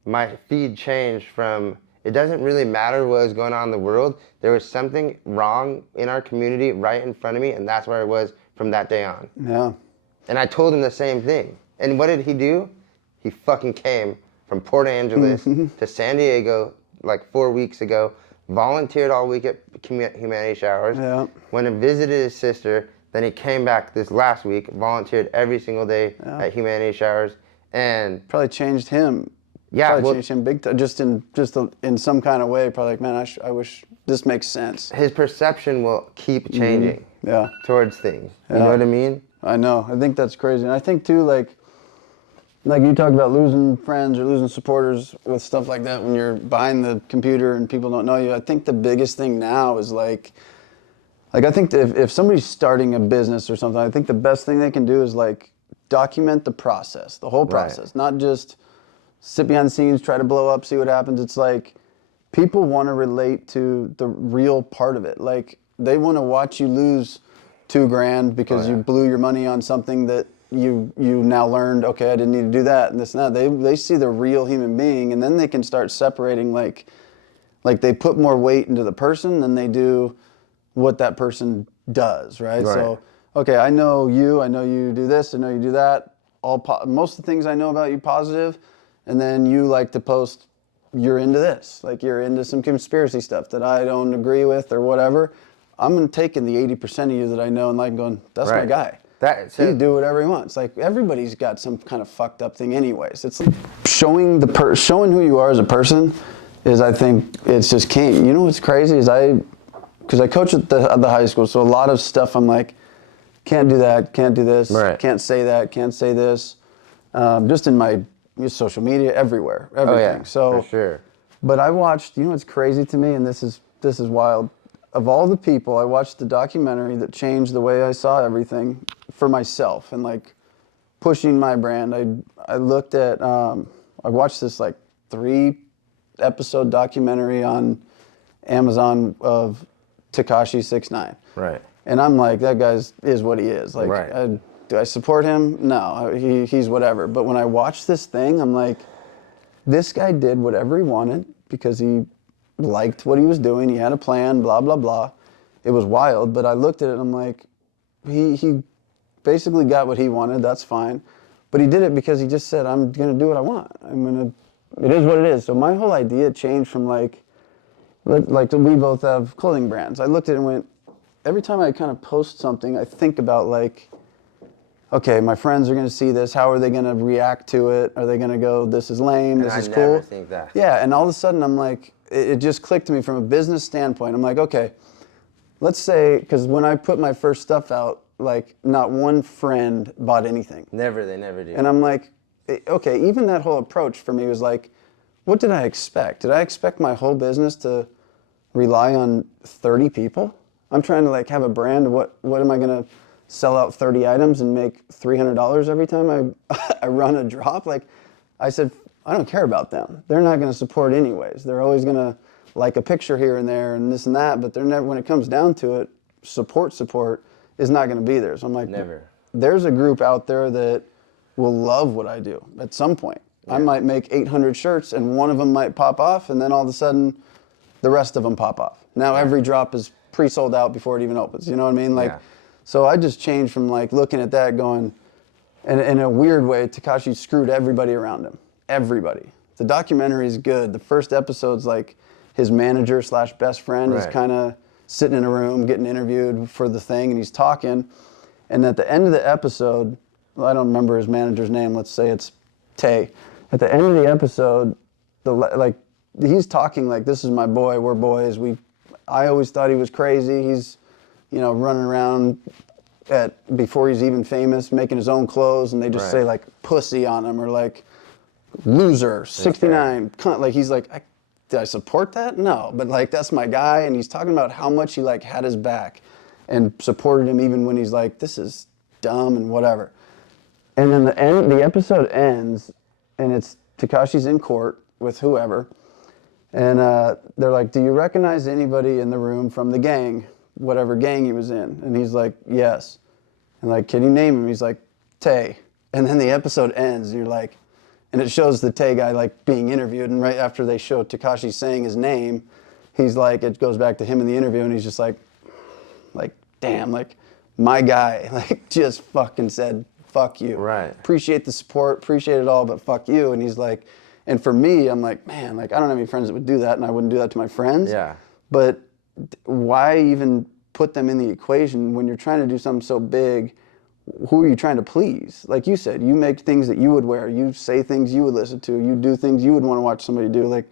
my feed changed from, it doesn't really matter what was going on in the world. There was something wrong in our community right in front of me, and that's where I was from that day on. Yeah. And I told him the same thing. And what did he do? He fucking came from Port Angeles to San Diego like 4 weeks ago, volunteered all week at Humanity Showers, went and visited his sister. Then he came back this last week, volunteered every single day at Humanity Showers, and probably changed him Yeah, probably well, changed him big time. Just in some kind of way. Probably like, man, I wish this makes sense. his perception will keep changing Yeah. towards things. You Yeah. know what I mean? I know. I think that's crazy. And I think too, like you talk about losing friends or losing supporters with stuff like that when you're behind the computer and people don't know you. I think the biggest thing now is like I think if somebody's starting a business or something, I think the best thing they can do is like document the process, the whole process, not just sit behind the scenes, try to blow up, see what happens. It's like people want to relate to the real part of it. Like they want to watch you lose $2,000 because you blew your money on something that you now learned, okay, I didn't need to do that and this and that. They see the real human being, and then they can start separating like they put more weight into the person than they do what that person does, right? So, okay, I know you do this, I know you do that. Most of the things I know about you positive, and then you like to post you're into this, like you're into some conspiracy stuff that I don't agree with or whatever. I'm taking the 80% of you that I know and like going, that's my guy. He do whatever he wants. Like everybody's got some kind of fucked up thing anyways. It's like showing who you are as a person is, I think, it's just king. You know what's crazy is because I coach at the high school, so a lot of stuff I'm like, can't do that, can't do this, can't say that, can't say this. Just in my social media, everywhere, everything. For sure. But I watched, you know what's crazy to me, and this is wild. Of all the people, I watched the documentary that changed the way I saw everything for myself and like pushing my brand. I looked at, I watched this like 3-episode documentary on Amazon of Tekashi 6ix9ine. Right. And I'm like, that guy's is what he is. Like, do I support him? No, he's whatever. But when I watched this thing, I'm like, this guy did whatever he wanted because he liked what he was doing. He had a plan, blah, blah, blah. It was wild, but I looked at it and I'm like, he basically got what he wanted. That's fine. But he did it because he just said, I'm going to do what I want. It is what it is. So my whole idea changed from like we both have clothing brands. I looked at it and went, every time I kind of post something, I think about like, okay, my friends are going to see this. How are they going to react to it? Are they going to go, this is lame, this is cool? I never think that. Yeah, and all of a sudden I'm like, it just clicked to me from a business standpoint. I'm like, okay, let's say, because when I put my first stuff out, like not one friend bought anything. They never do. And I'm like, okay, even that whole approach for me was like, what did I expect? Did I expect my whole business to rely on 30 people? I'm trying to like have a brand of what am I going to sell out 30 items and make $300 every time I run a drop? Like I said, I don't care about them. They're not going to support anyways. They're always going to like a picture here and there and this and that, but they're never, when it comes down to it, support is not going to be there. So I'm like, never. There's a group out there that will love what I do at some point. Yeah. I might make 800 shirts and one of them might pop off and then all of a sudden the rest of them pop off. Now every drop is pre-sold out before it even opens. You know what I mean? Like, so I just changed from like looking at that going, and in a weird way, Tekashi screwed everybody around him. Everybody. The documentary is good. The first episode's like his manager / best friend is kind of sitting in a room getting interviewed for the thing and he's talking. And at the end of the episode, well, I don't remember his manager's name. Let's say it's Tay. At the end of the episode, he's talking like, this is my boy. We're boys. I always thought he was crazy. He's, running around before he's even famous, making his own clothes, and they just say like pussy on him or like loser, 69, cunt. Like he's like, did I support that? No, but like that's my guy, and he's talking about how much he like had his back and supported him even when he's like, this is dumb and whatever. And then the episode ends, and it's Tekashi's in court with whoever, and they're like, do you recognize anybody in the room from the gang, whatever gang he was in? And he's like, yes. And like, can you name him? He's like, Tay. And then the episode ends, and you're like, and it shows the Tay guy like being interviewed, and right after they show Tekashi saying his name, he's like, it goes back to him in the interview, and he's just like, damn, like my guy, like just fucking said, fuck you. Right. Appreciate the support, appreciate it all, but fuck you. And he's like, and for me, I'm like, man, like I don't have any friends that would do that, and I wouldn't do that to my friends. Yeah. But why even put them in the equation when you're trying to do something so big? who are you trying to please? Like you said, you make things that you would wear. You say things you would listen to. You do things you would want to watch somebody do. Like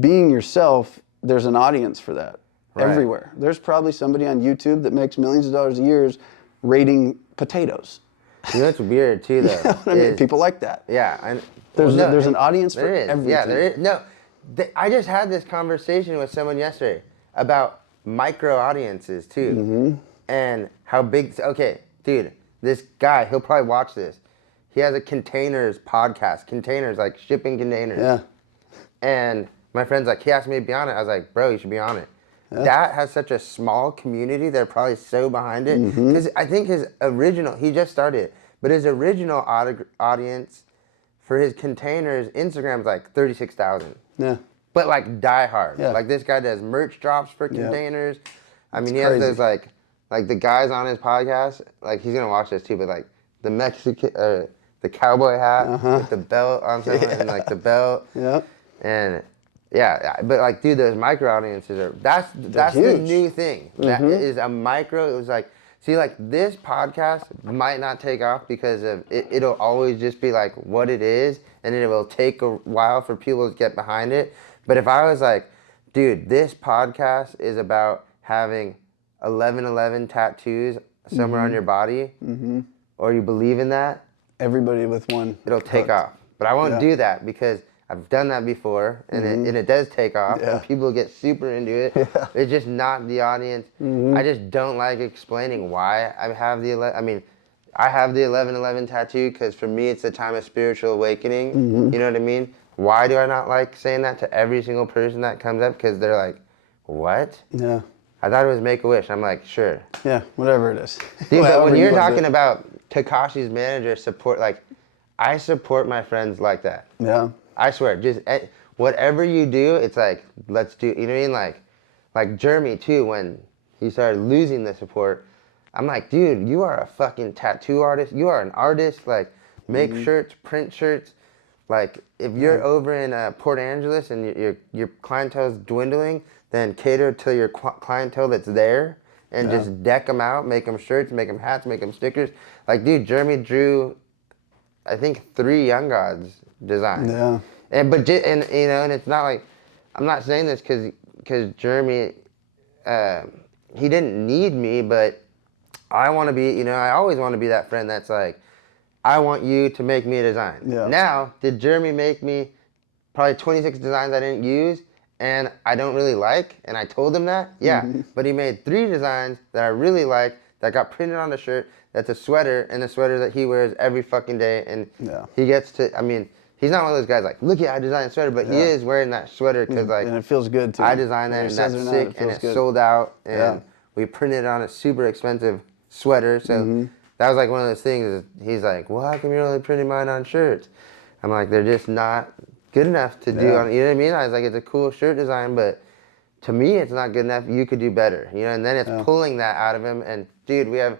being yourself, there's an audience for that everywhere. There's probably somebody on YouTube that makes millions of dollars a year rating potatoes. You know what's weird too, though? You know what I mean? People like that. Yeah. There's an audience for there is. everything. Yeah, there is. No, I just had this conversation with someone yesterday about micro audiences too, and how big. Okay, dude, this guy, he'll probably watch this. He has a containers podcast. Containers, like shipping containers. Yeah. And my friend's like, he asked me to be on it. I was like, bro, you should be on it. Yeah. That has such a small community. They're probably so behind it. Because I think he just started, but his original audience for his containers, Instagram's like 36,000. Yeah. But like diehard. Yeah. Like this guy does merch drops for containers. I mean, he crazy. has those like the guys on his podcast, like he's gonna watch this too, but like the Mexican, the cowboy hat with the belt on something and like the belt. Yeah. And but like, dude, those micro audiences that's the new thing. That is a micro. It was like, see, like this podcast might not take off because of it'll always just be like what it is, and it will take a while for people to get behind it. But if I was like, dude, this podcast is about having 1111 tattoos somewhere on your body, or you believe in that, everybody with one, it'll take off. But I won't do that because I've done that before, and it does take off, and people get super into it. It's just not the audience. I just don't like explaining why I have the 1111 tattoo because for me it's a time of spiritual awakening. You know what I mean? Why do I not like saying that to every single person that comes up? Because they're like, what? Yeah. I thought it was Make-A-Wish. I'm like, sure. Yeah, whatever it is. Dude, but when you're talking about Tekashi's manager support, like, I support my friends like that. Yeah. I swear, just whatever you do, it's like, let's do, you know what I mean? Like Jeremy too, when he started losing the support, I'm like, dude, you are a fucking tattoo artist. You are an artist. Like, make shirts, print shirts. Like, if you're over in Port Angeles and your clientele's dwindling, then cater to your clientele that's there and just deck them out, make them shirts, make them hats, make them stickers. Like, dude, Jeremy drew, I think, 3 Young Gods designs. Yeah. And it's not like, I'm not saying this because Jeremy, he didn't need me, but I want to be, I always want to be that friend that's like, I want you to make me a design. Yeah. Now, did Jeremy make me probably 26 designs I didn't use and I don't really like, and I told him that? Yeah. But he made 3 designs that I really like that got printed on the shirt, that's a sweater, and a sweater that he wears every fucking day, and he gets to, he's not one of those guys like, look at I designed a sweater, but he is wearing that sweater because like, and it feels good too. I designed that and that's sick, and it's sold out, and we printed on a super expensive sweater, so that was like one of those things. He's like, well, how come you're only printing mine on shirts? I'm like, they're just not good enough to do on, you know what I mean? I was like, it's a cool shirt design, but to me, it's not good enough. You could do better, and then it's pulling that out of him. And dude, we have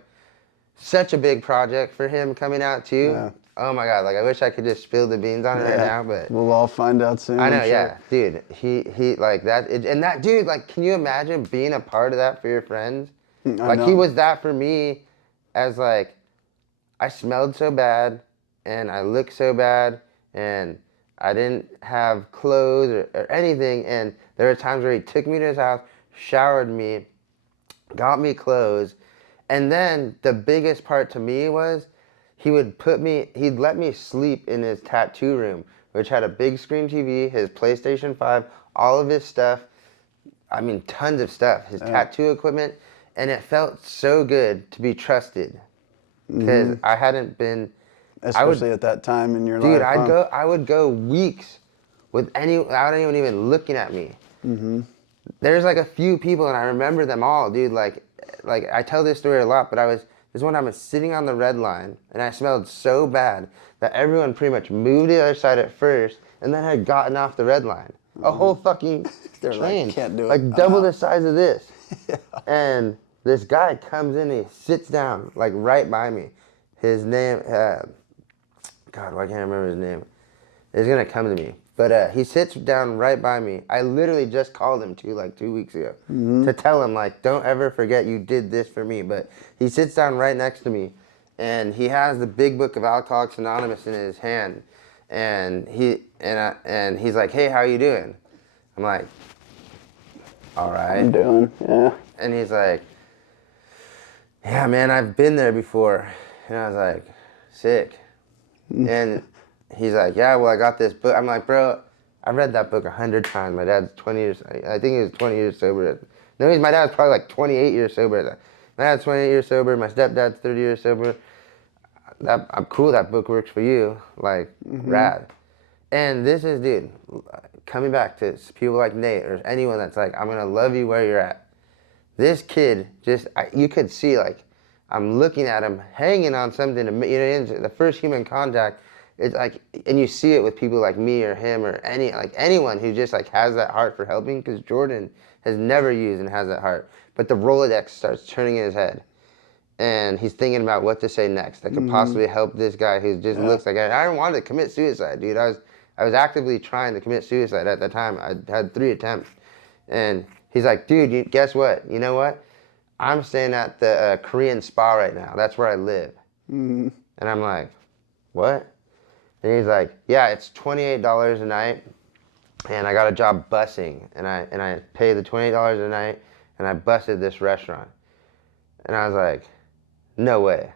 such a big project for him coming out too. Yeah. Oh my God, like I wish I could just spill the beans on it right now, but we'll all find out soon. I know, dude. He like that, and that dude, like, can you imagine being a part of that for your friends? Like he was that for me, as like, I smelled so bad, and I looked so bad, and I didn't have clothes or anything, and there were times where he took me to his house, showered me, got me clothes, and then the biggest part to me was he'd let me sleep in his tattoo room, which had a big screen TV, his PlayStation 5, all of his stuff, tons of stuff, his tattoo equipment, and it felt so good to be trusted, because I hadn't been... Especially at that time in your life. Dude, I would go weeks without anyone even looking at me. There's like a few people, and I remember them all, dude. Like I tell this story a lot, but this one time I was sitting on the red line, and I smelled so bad that everyone pretty much moved to the other side at first, and then had gotten off the red line. A whole fucking train, like, can't do it. Like double the size of this. And this guy comes in, and he sits down like right by me. His name, God, why can't I remember his name? It's gonna come to me. But he sits down right by me. I literally just called him like 2 weeks ago to tell him, like, don't ever forget you did this for me. But he sits down right next to me, and he has the big book of Alcoholics Anonymous in his hand, and he's like, "Hey, how you doing?" I'm like, "All right." I'm doing, yeah. And he's like, "Yeah, man, I've been there before." And I was like, "Sick." And he's like, "Yeah, well, I got this book." I'm like, "Bro, I read that book 100 times. My dad's 20 years, I think he was 20 years sober. No, my dad's probably like 28 years sober. My dad's 28 years sober. My stepdad's 30 years sober. I'm cool. That book works for you. Like, rad." And this is, dude, coming back to people like Nate or anyone that's like, "I'm going to love you where you're at." This kid you could see, like, I'm looking at him hanging on something, the first human contact. It's like, and you see it with people like me or him or anyone who just like has that heart for helping, because Jordan has never used and has that heart. But the Rolodex starts turning in his head, and he's thinking about what to say next that could possibly help this guy who just looks like, I wanted to commit suicide, dude. I was actively trying to commit suicide at that time. I had 3 attempts, and he's like, "Dude, guess what? You know what? I'm staying at the Korean spa right now. That's where I live." And I'm like, "What?" And he's like, "Yeah, it's $28 a night, and I got a job bussing, and I pay the $28 a night, and I busted this restaurant." And I was like, "No way."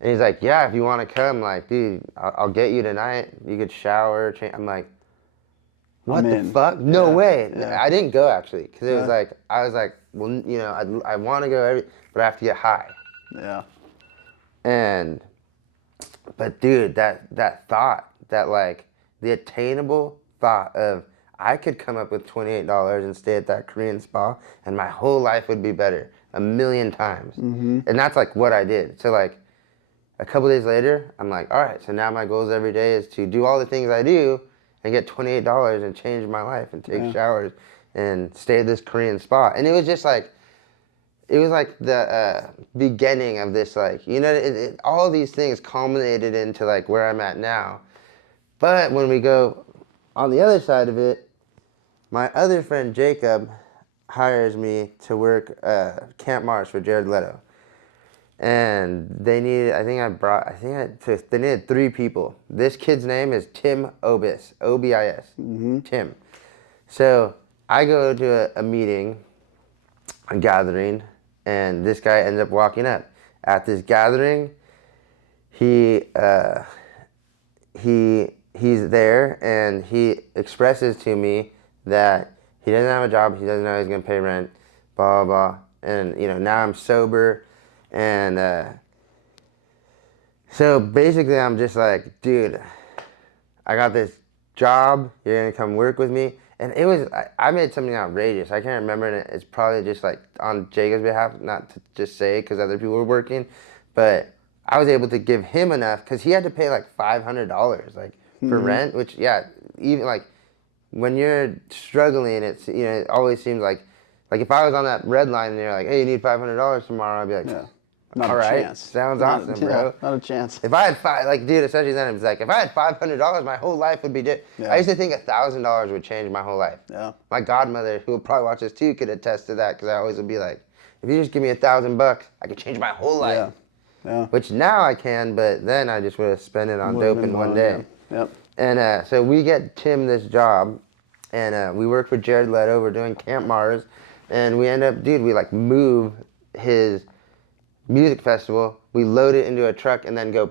And he's like, "Yeah, if you want to come, like, dude, I'll get you tonight. You could shower, change." I'm like, "What the fuck? No way." Yeah. I didn't go, actually, because it was like, I was like, well, you know, I want to go, but I have to get high. Yeah. But dude, that thought, that like the attainable thought of, I could come up with $28 and stay at that Korean spa, and my whole life would be better 1,000,000 times. And that's like what I did. So like a couple days later, I'm like, all right, so now my goals every day is to do all the things I do and get $28 and change my life and take showers and stay at this Korean spa. And it was just like, it was like the beginning of this, like, you know, all these things culminated into like where I'm at now. But when we go on the other side of it, my other friend Jacob hires me to work Camp Mars for Jared Leto. And they needed, they needed 3 people. This kid's name is Tim Obis, O-B-I-S, Tim. So I go to a meeting, a gathering, and this guy ends up walking up. At this gathering, he's there, and he expresses to me that he doesn't have a job, he doesn't know he's gonna pay rent, blah, blah, blah. And, you know, now I'm sober, and so basically I'm just like, dude, I got this job, you're gonna come work with me. And it was, I made something outrageous. I can't remember, and it's probably just like on Jacob's behalf, not to just say because other people were working, but I was able to give him enough, because he had to pay like $500 like for rent, which, yeah, even like when you're struggling, it's, you know, it always seems like if I was on that red line and they're like, "Hey, you need $500 tomorrow," I'd be like, Not all a right, chance. sounds awesome, bro. Not a chance. If I had like, dude, especially then, it's like, if I had $500, my whole life would be different. Yeah. I used to think $1,000 would change my whole life. Yeah. My godmother, who will probably watch this too, could attest to that, because I always would be like, if you just give me $1,000, I could change my whole life. Yeah. Which now I can, but then I just would have spent it on dope in one day. Yep. And so we get Tim this job, and we work for Jared Leto. We're doing Camp Mars, and we end up, dude, we like move his music festival, we load it into a truck and then go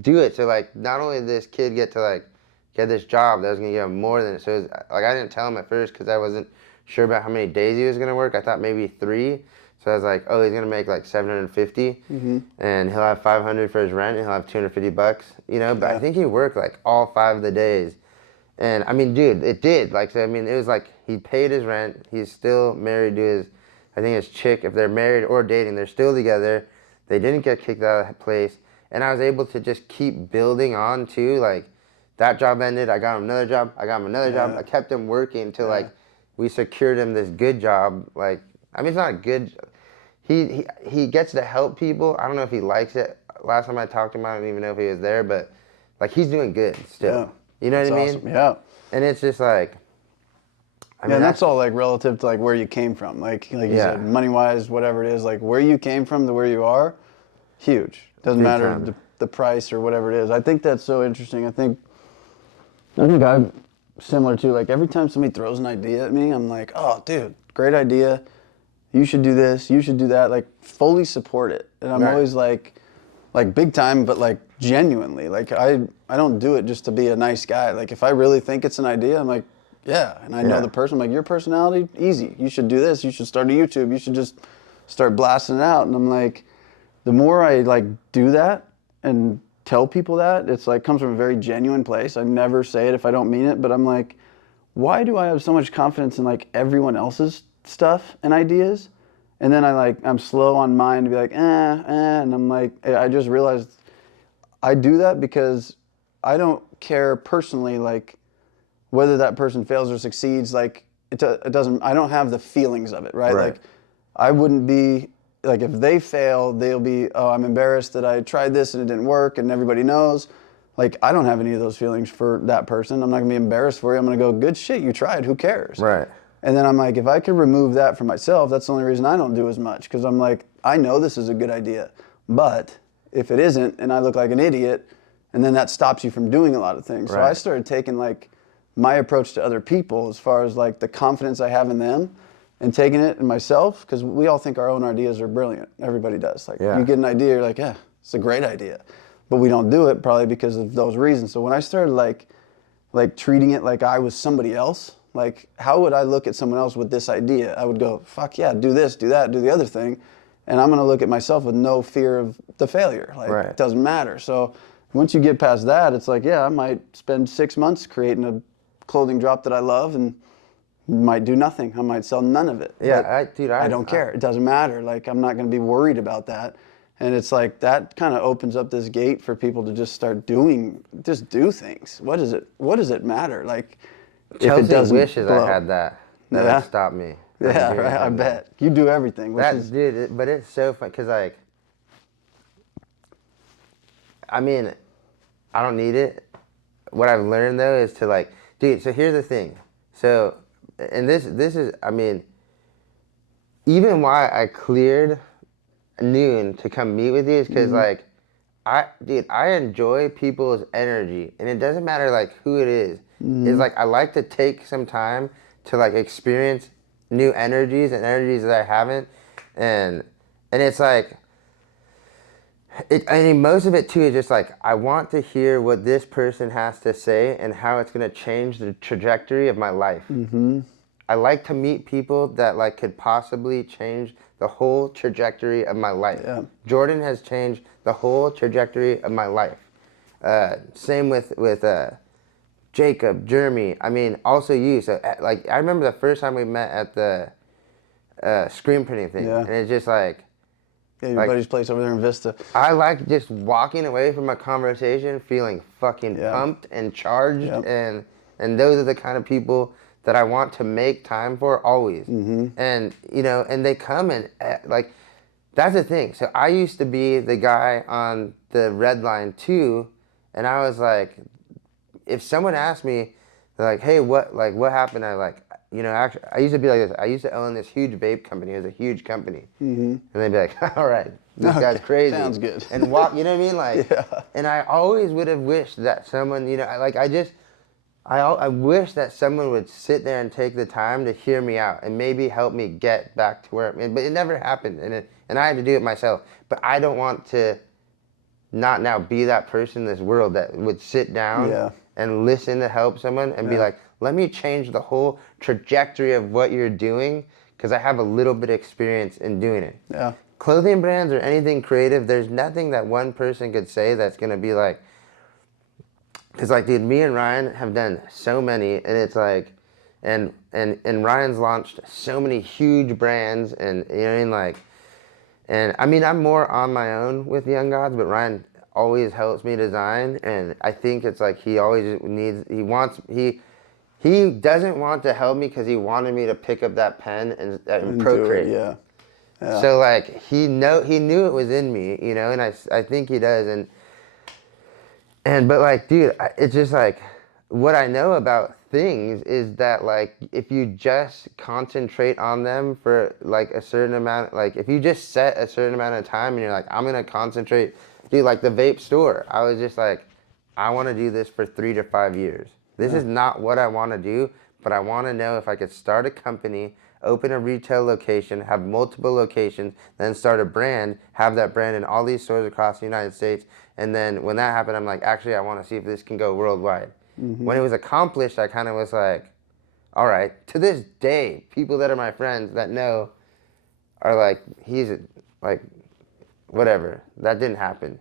do it. So like, not only did this kid get to like get this job that was gonna give him more than it, so it was, like, I didn't tell him at first because I wasn't sure about how many days he was gonna work. I thought maybe 3. So I was like, oh, he's gonna make like 750, and he'll have 500 for his rent, and he'll have $250, you know. But I think he worked like all 5 of the days, and I mean, dude, it did. Like, so, I mean, it was like he paid his rent. He's still married to his, I think his chick. If they're married or dating, they're still together. They didn't get kicked out of that place, and I was able to just keep building on to, like, that job ended. I got him another job. I got him another job. I kept him working until like we secured him this good job. Like, I mean, it's not a good. He gets to help people. I don't know if he likes it. Last time I talked to him, I don't even know if he was there, but like, he's doing good still. Yeah. You know what I mean? Awesome. Yeah. And it's just like, I mean, and that's all like relative to like where you came from. Like you said, money wise, whatever it is, like where you came from to where you are, Huge. Doesn't Big matter time. the price or whatever it is. I think that's so interesting. I think I'm similar to, like, every time somebody throws an idea at me, I'm like, oh, dude, great idea. You should do this. You should do that. Like, fully support it. And I'm Right. always like big time, but like genuinely. Like, I don't do it just to be a nice guy. Like, if I really think it's an idea, I'm like, yeah. And I know Yeah. the person. I'm like, your personality, easy. You should do this. You should start a YouTube. You should just start blasting it out. And I'm like, the more I like do that and tell people that, it's like comes from a very genuine place. I never say it if I don't mean it, but I'm like, why do I have so much confidence in like everyone else's stuff and ideas? And then I'm slow on mine to be like, and I'm like, I just realized I do that because I don't care personally, like, whether that person fails or succeeds. Like, it doesn't, I don't have the feelings of it, right? Right. Like, I wouldn't be, like, if they fail, they'll be, oh, I'm embarrassed that I tried this and it didn't work and everybody knows. Like, I don't have any of those feelings for that person. I'm not gonna be embarrassed for you. I'm gonna go, good shit, you tried, who cares? Right. And then I'm like, if I could remove that from myself, that's the only reason I don't do as much. Because I'm like, I know this is a good idea. But if it isn't, and I look like an idiot, and then that stops you from doing a lot of things. So Right. I started taking like my approach to other people as far as like the confidence I have in them and taking it in myself, because we all think our own ideas are brilliant. Everybody does. Like, Yeah. you get an idea, you're like, yeah, it's a great idea. But we don't do it probably because of those reasons. So when I started like treating it like I was somebody else, like, how would I look at someone else with this idea? I would go, fuck yeah, do this, do that, do the other thing. And I'm gonna look at myself with no fear of the failure. Like, Right. it doesn't matter. So once you get past that, it's like, yeah, I might spend 6 months creating a clothing drop that I love and might do nothing. I might sell none of it. Yeah, But I don't care. It doesn't matter. Like, I'm not gonna be worried about that. And it's like, that kind of opens up this gate for people to just start just do things. What does it matter? Like, Chelsea if it doesn't wishes blow. I had that. That Yeah. would stop me. Yeah, right. I bet you do everything. Which is, Dude, but it's so fun because, like, I mean, I don't need it. What I've learned though is to, like, dude. So here's the thing. So, and this is, I mean, even why I cleared noon to come meet with you is because, like, I enjoy people's energy, and it doesn't matter like who it is. It's like I like to take some time to like experience new energies and energies that I haven't, and it's like, I mean, most of it too is just like I want to hear what this person has to say and how it's gonna change the trajectory of my life. Mm-hmm. I like to meet people that like could possibly change the whole trajectory of my life. Yeah. Jordan has changed the whole trajectory of my life. Same with Jacob, Jeremy. I mean, also you. So like, I remember the first time we met at the screen printing thing, Yeah. and it's just like, yeah, your like, buddy's place over there in Vista. I like just walking away from a conversation feeling fucking Yeah. pumped and charged, Yep. and those are the kind of people that I want to make time for always. Mm-hmm. And you know, and they come and like, that's the thing. So I used to be the guy on the red line too, and I was like, if someone asked me, they're like, hey, what happened? I like, you know, actually, I used to be like this. I used to own this huge vape company. It was a huge company. Mm-hmm. And they'd be like, all right, this guy's crazy. Sounds good. And walk, you know what I mean? Like, Yeah. and I always would have wished that someone, you know, I wish that someone would sit there and take the time to hear me out and maybe help me get back to where, but it never happened. And I had to do it myself. But I don't want to not now be that person in this world that would sit down Yeah. and listen to help someone and be like, let me change the whole trajectory of what you're doing because I have a little bit of experience in doing it. Yeah. Clothing brands or anything creative, there's nothing that one person could say that's going to be like, because like, dude, me and Ryan have done so many, and it's like, and Ryan's launched so many huge brands, and you know what I mean, like, and I mean, I'm more on my own with Young Gods, but Ryan always helps me design, and I think it's like he doesn't want to help me because he wanted me to pick up that pen and procreate. Yeah. Yeah. So like he knew it was in me, you know, and I think he does, but like, dude, it's just like what I know about things is that like if you just concentrate on them for like a certain amount, like if you just set a certain amount of time and you're like, I'm gonna concentrate, dude, like the vape store, I was just like, I want to do this for 3 to 5 years. This is not what I want to do, but I want to know if I could start a company, open a retail location, have multiple locations, then start a brand, have that brand in all these stores across the United States, and then when that happened, I'm like, actually, I want to see if this can go worldwide. When it was accomplished, I kind of was like, all right. To this day, people that are my friends that know are like, he's like, whatever. That didn't happen.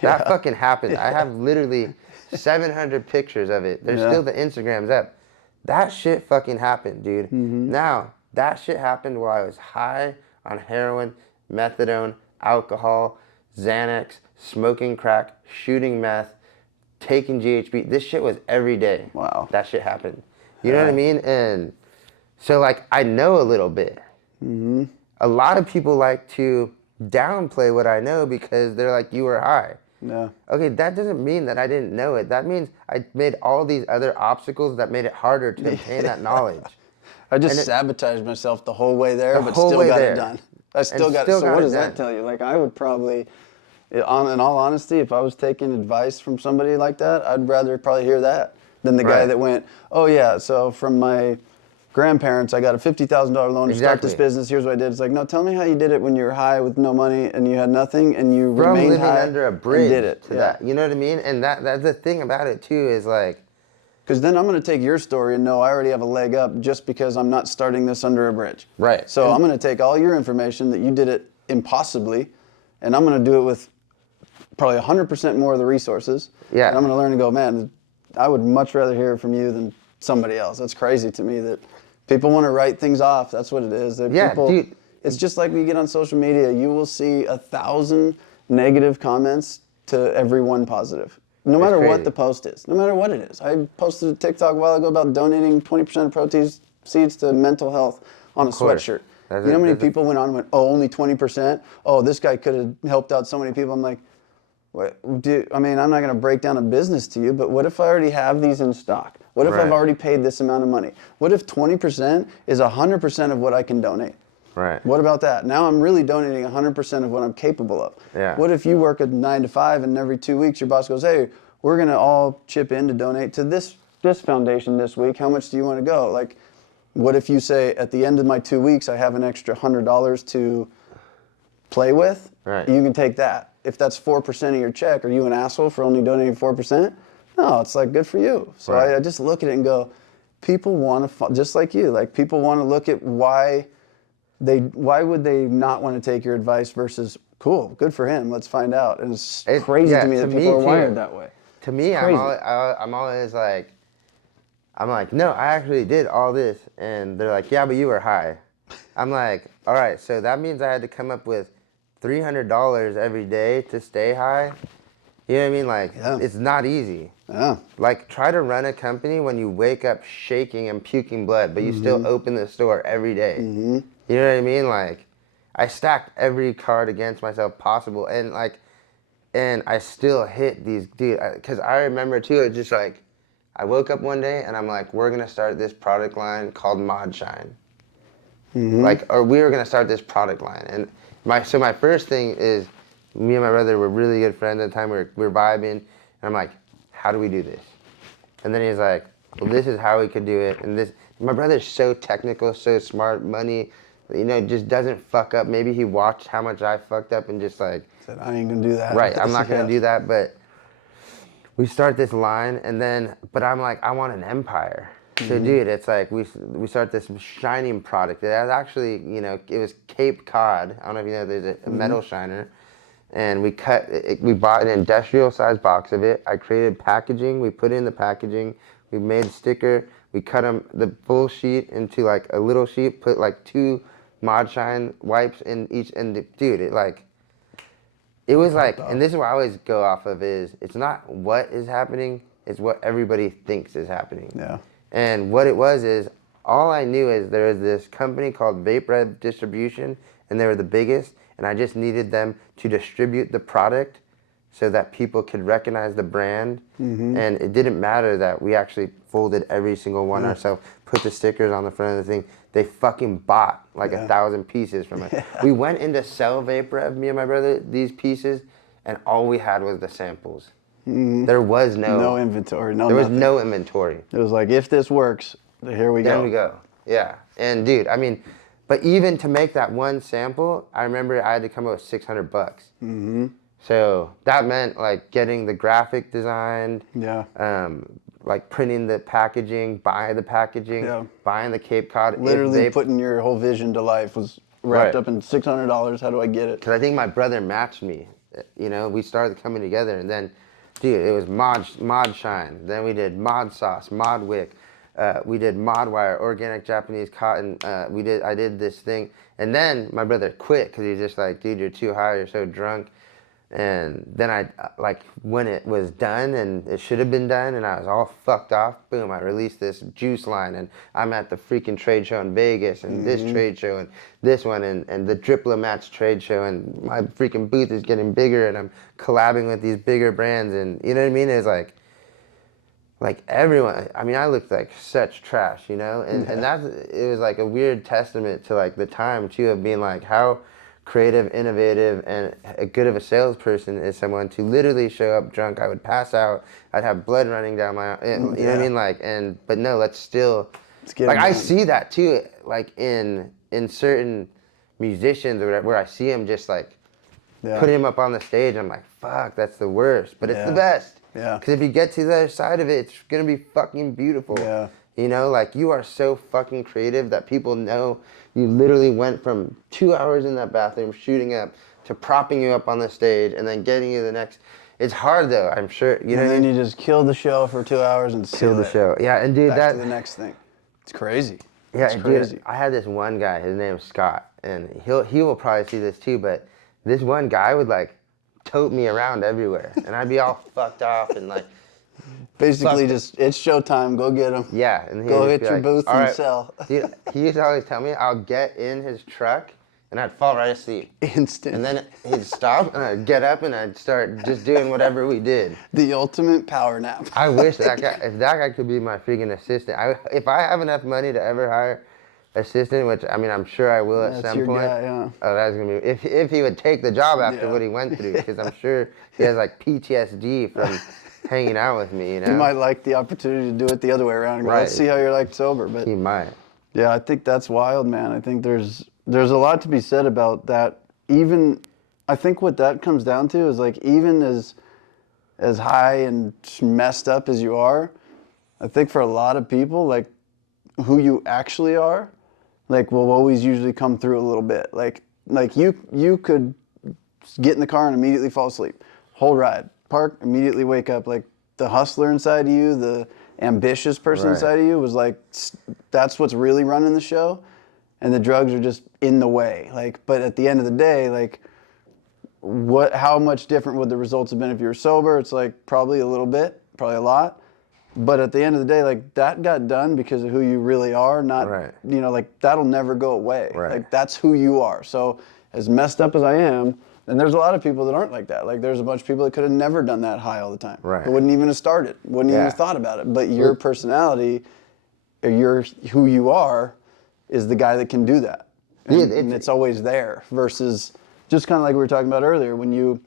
That fucking happened. I have literally 700 pictures of it. There's still the Instagrams up. That shit fucking happened, dude. Now, that shit happened while I was high on heroin, methadone, alcohol, Xanax, smoking crack, shooting meth, taking GHB. This shit was every day. Wow. That shit happened. You know what I mean? And so, like, I know a little bit. A lot of people like to downplay what I know because they're like, you were high. Yeah. Okay, that doesn't mean that I didn't know it. That means I made all these other obstacles that made it harder to obtain that knowledge. I just sabotaged myself the whole way there, but still got it done. I still got it. So what does that tell you? Like, I would probably, in all honesty, if I was taking advice from somebody like that, I'd rather probably hear that than the guy that went, oh yeah, so from my grandparents, I got a $50,000 loan to start this business. Here's what I did. It's like, no, tell me how you did it when you were high with no money and you had nothing and you remained high under a bridge and did it. To that. You know what I mean? And that's the thing about it too is like, because then I'm going to take your story and know I already have a leg up just because I'm not starting this under a bridge. Right. So I'm going to take all your information that you did it impossibly, and I'm going to do it with probably 100% more of the resources. Yeah. And I'm going to learn to go, man, I would much rather hear it from you than somebody else. That's crazy to me that people want to write things off. That's what it is. Dude. It's just like we get on social media. You will see 1,000 negative comments to every one positive. No matter what the post is, no matter what it is. I posted a TikTok a while ago about donating 20% of protein seeds to mental health on a sweatshirt. You know how many people went on and went, oh, only 20%? Oh, this guy could have helped out so many people. I'm like, I mean, I'm not going to break down a business to you, but what if I already have these in stock? What if I've already paid this amount of money? What if 20% is 100% of what I can donate? Right. What about that? Now I'm really donating 100% of what I'm capable of. Yeah. What if you work a 9 to 5 and every 2 weeks your boss goes, hey, we're going to all chip in to donate to this foundation this week. How much do you want to go? Like, what if you say at the end of my 2 weeks I have an extra $100 to play with? Right. You can take that. If that's 4% of your check, are you an asshole for only donating 4%? No, it's like good for you. So I just look at it and go, people want to, just like you, like people want to look at why would they not want to take your advice versus, cool, good for him, let's find out. And it's crazy to me that people are wired that way. To me, I'm always like, no, I actually did all this. And they're like, yeah, but you were high. I'm like, all right, so that means I had to come up with $300 every day to stay high. You know what I mean? Like, it's not easy. Yeah. Like, try to run a company when you wake up shaking and puking blood, but you still open the store every day. You know what I mean? Like, I stacked every card against myself possible, and I still hit these, dude, because I remember too, it's just like, I woke up one day and I'm like, we're going to start this product line called Mod Shine. Like, or we were going to start this product line. And my first thing is, me and my brother were really good friends at the time, we were vibing, and I'm like, how do we do this? And then he's like, well, this is how we could do it, and this, my brother's so technical, so smart, money, you know, just doesn't fuck up. Maybe he watched how much I fucked up and just like, said, I ain't gonna do that. Right, I'm not gonna do that, but we start this line, and then, but I'm like, I want an empire. So dude, it's like, we start this shining product. It was actually, you know, it was Cape Cod. I don't know if you know, there's a metal shiner. And we bought an industrial size box of it. I created packaging. We put in the packaging. We made a sticker. We cut them, the full sheet into like a little sheet, put like 2 Mod Shine wipes in each, and dude, it was like, and this is what I always go off of is, it's not what is happening, it's what everybody thinks is happening. Yeah. And what it was is, all I knew is there was this company called Vape Rev Distribution, and they were the biggest, and I just needed them to distribute the product so that people could recognize the brand. And it didn't matter that we actually folded every single one ourselves, put the stickers on the front of the thing. They fucking bought like 1,000 pieces from it. We went into sell Vaporev, me and my brother, these pieces, and all we had was the samples. There was no inventory, there was no inventory. It was like, if this works, here we go. Then we go. Yeah. And dude, I mean, but even to make that one sample, I remember I had to come up with $600. Mm-hmm. So that meant like getting the graphic designed, like printing the packaging, buying the packaging, buying the Cape Cod. Literally putting your whole vision to life was wrapped up in $600. How do I get it? Because I think my brother matched me. You know, we started coming together, and then, dude, it was Mod Shine. Then we did Mod Sauce, Mod Wick. We did Mod Wire, organic Japanese cotton. I did this thing, and then my brother quit because he's just like, dude, you're too high, you're so drunk. And then I, like, when it was done and it should have been done and I was all fucked off, boom, I released this juice line, and I'm at the freaking trade show in Vegas and this trade show and this one and the Diplomat's trade show, and my freaking booth is getting bigger and I'm collabing with these bigger brands, and you know what I mean? It's like everyone, I mean, I looked like such trash, you know? And it was like a weird testament to like the time too of being like how creative, innovative, and a good of a salesperson is someone to literally show up drunk. I would pass out. I'd have blood running down my, you know what I mean? Like, but no, let's get like, I see that too, like in certain musicians or whatever, where I see them just like putting him up on the stage. I'm like, fuck, that's the worst, but it's the best. Yeah. Because if you get to the other side of it, it's gonna be fucking beautiful. Yeah. You know, like you are so fucking creative that people know you literally went from 2 hours in that bathroom shooting up to propping you up on the stage and then getting you the next. It's hard though, I'm sure. You know, and then you just kill the show for 2 hours and kill the show. Yeah, and dude, back to the next thing. It's crazy. Yeah, it's crazy. Dude, I had this one guy. His name's Scott, and he will probably see this too. But this one guy would like tote me around everywhere, and I'd be all fucked off and like. Basically, just it's showtime. Go get him. Yeah, and go hit your booth and sell. Dude, he used to always tell me I'll get in his truck and I'd fall right asleep. Instant. And then he'd stop and I'd get up and I'd start just doing whatever we did. The ultimate power nap. I wish if that guy could be my freaking assistant. If I have enough money to ever hire assistant, which I mean I'm sure I will at some point. Guy, yeah. Oh, that's gonna be if he would take the job after what he went through, because I'm sure he has like PTSD from hanging out with me, you know. He might like the opportunity to do it the other way around. Let's see how you're like sober, but he might. Yeah, I think that's wild, man. I think there's a lot to be said about that. Even I think what that comes down to is like even as high and messed up as you are, I think for a lot of people, like who you actually are, like will always usually come through a little bit. Like you could get in the car and immediately fall asleep, whole ride. Park, immediately wake up. Like the hustler inside of you, the ambitious person inside of you was like, that's what's really running the show, and the drugs are just in the way. Like, but at the end of the day, like, how much different would the results have been if you were sober? It's like probably a little bit, probably a lot. But at the end of the day, like that got done because of who you really are. Not, you know, like that'll never go away. Like that's who you are. So as messed up as I am. And there's a lot of people that aren't like that. Like there's a bunch of people that could have never done that high all the time. Right. It wouldn't even have started. Wouldn't even have thought about it. But your personality, or who you are, is the guy that can do that. And it's always there. Versus just kind of like we were talking about earlier, when you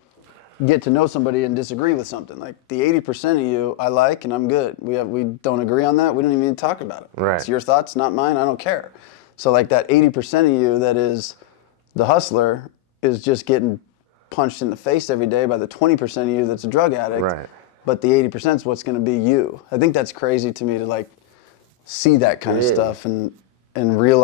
get to know somebody and disagree with something. Like the 80% of you I like and I'm good. We don't agree on that. We don't even need to talk about it. Right. It's your thoughts, not mine. I don't care. So like that 80% of you that is the hustler is just getting punched in the face every day by the 20% of you that's a drug addict. Right. But the 80% is what's going to be you. I think that's crazy to me to like see that kind of stuff and realize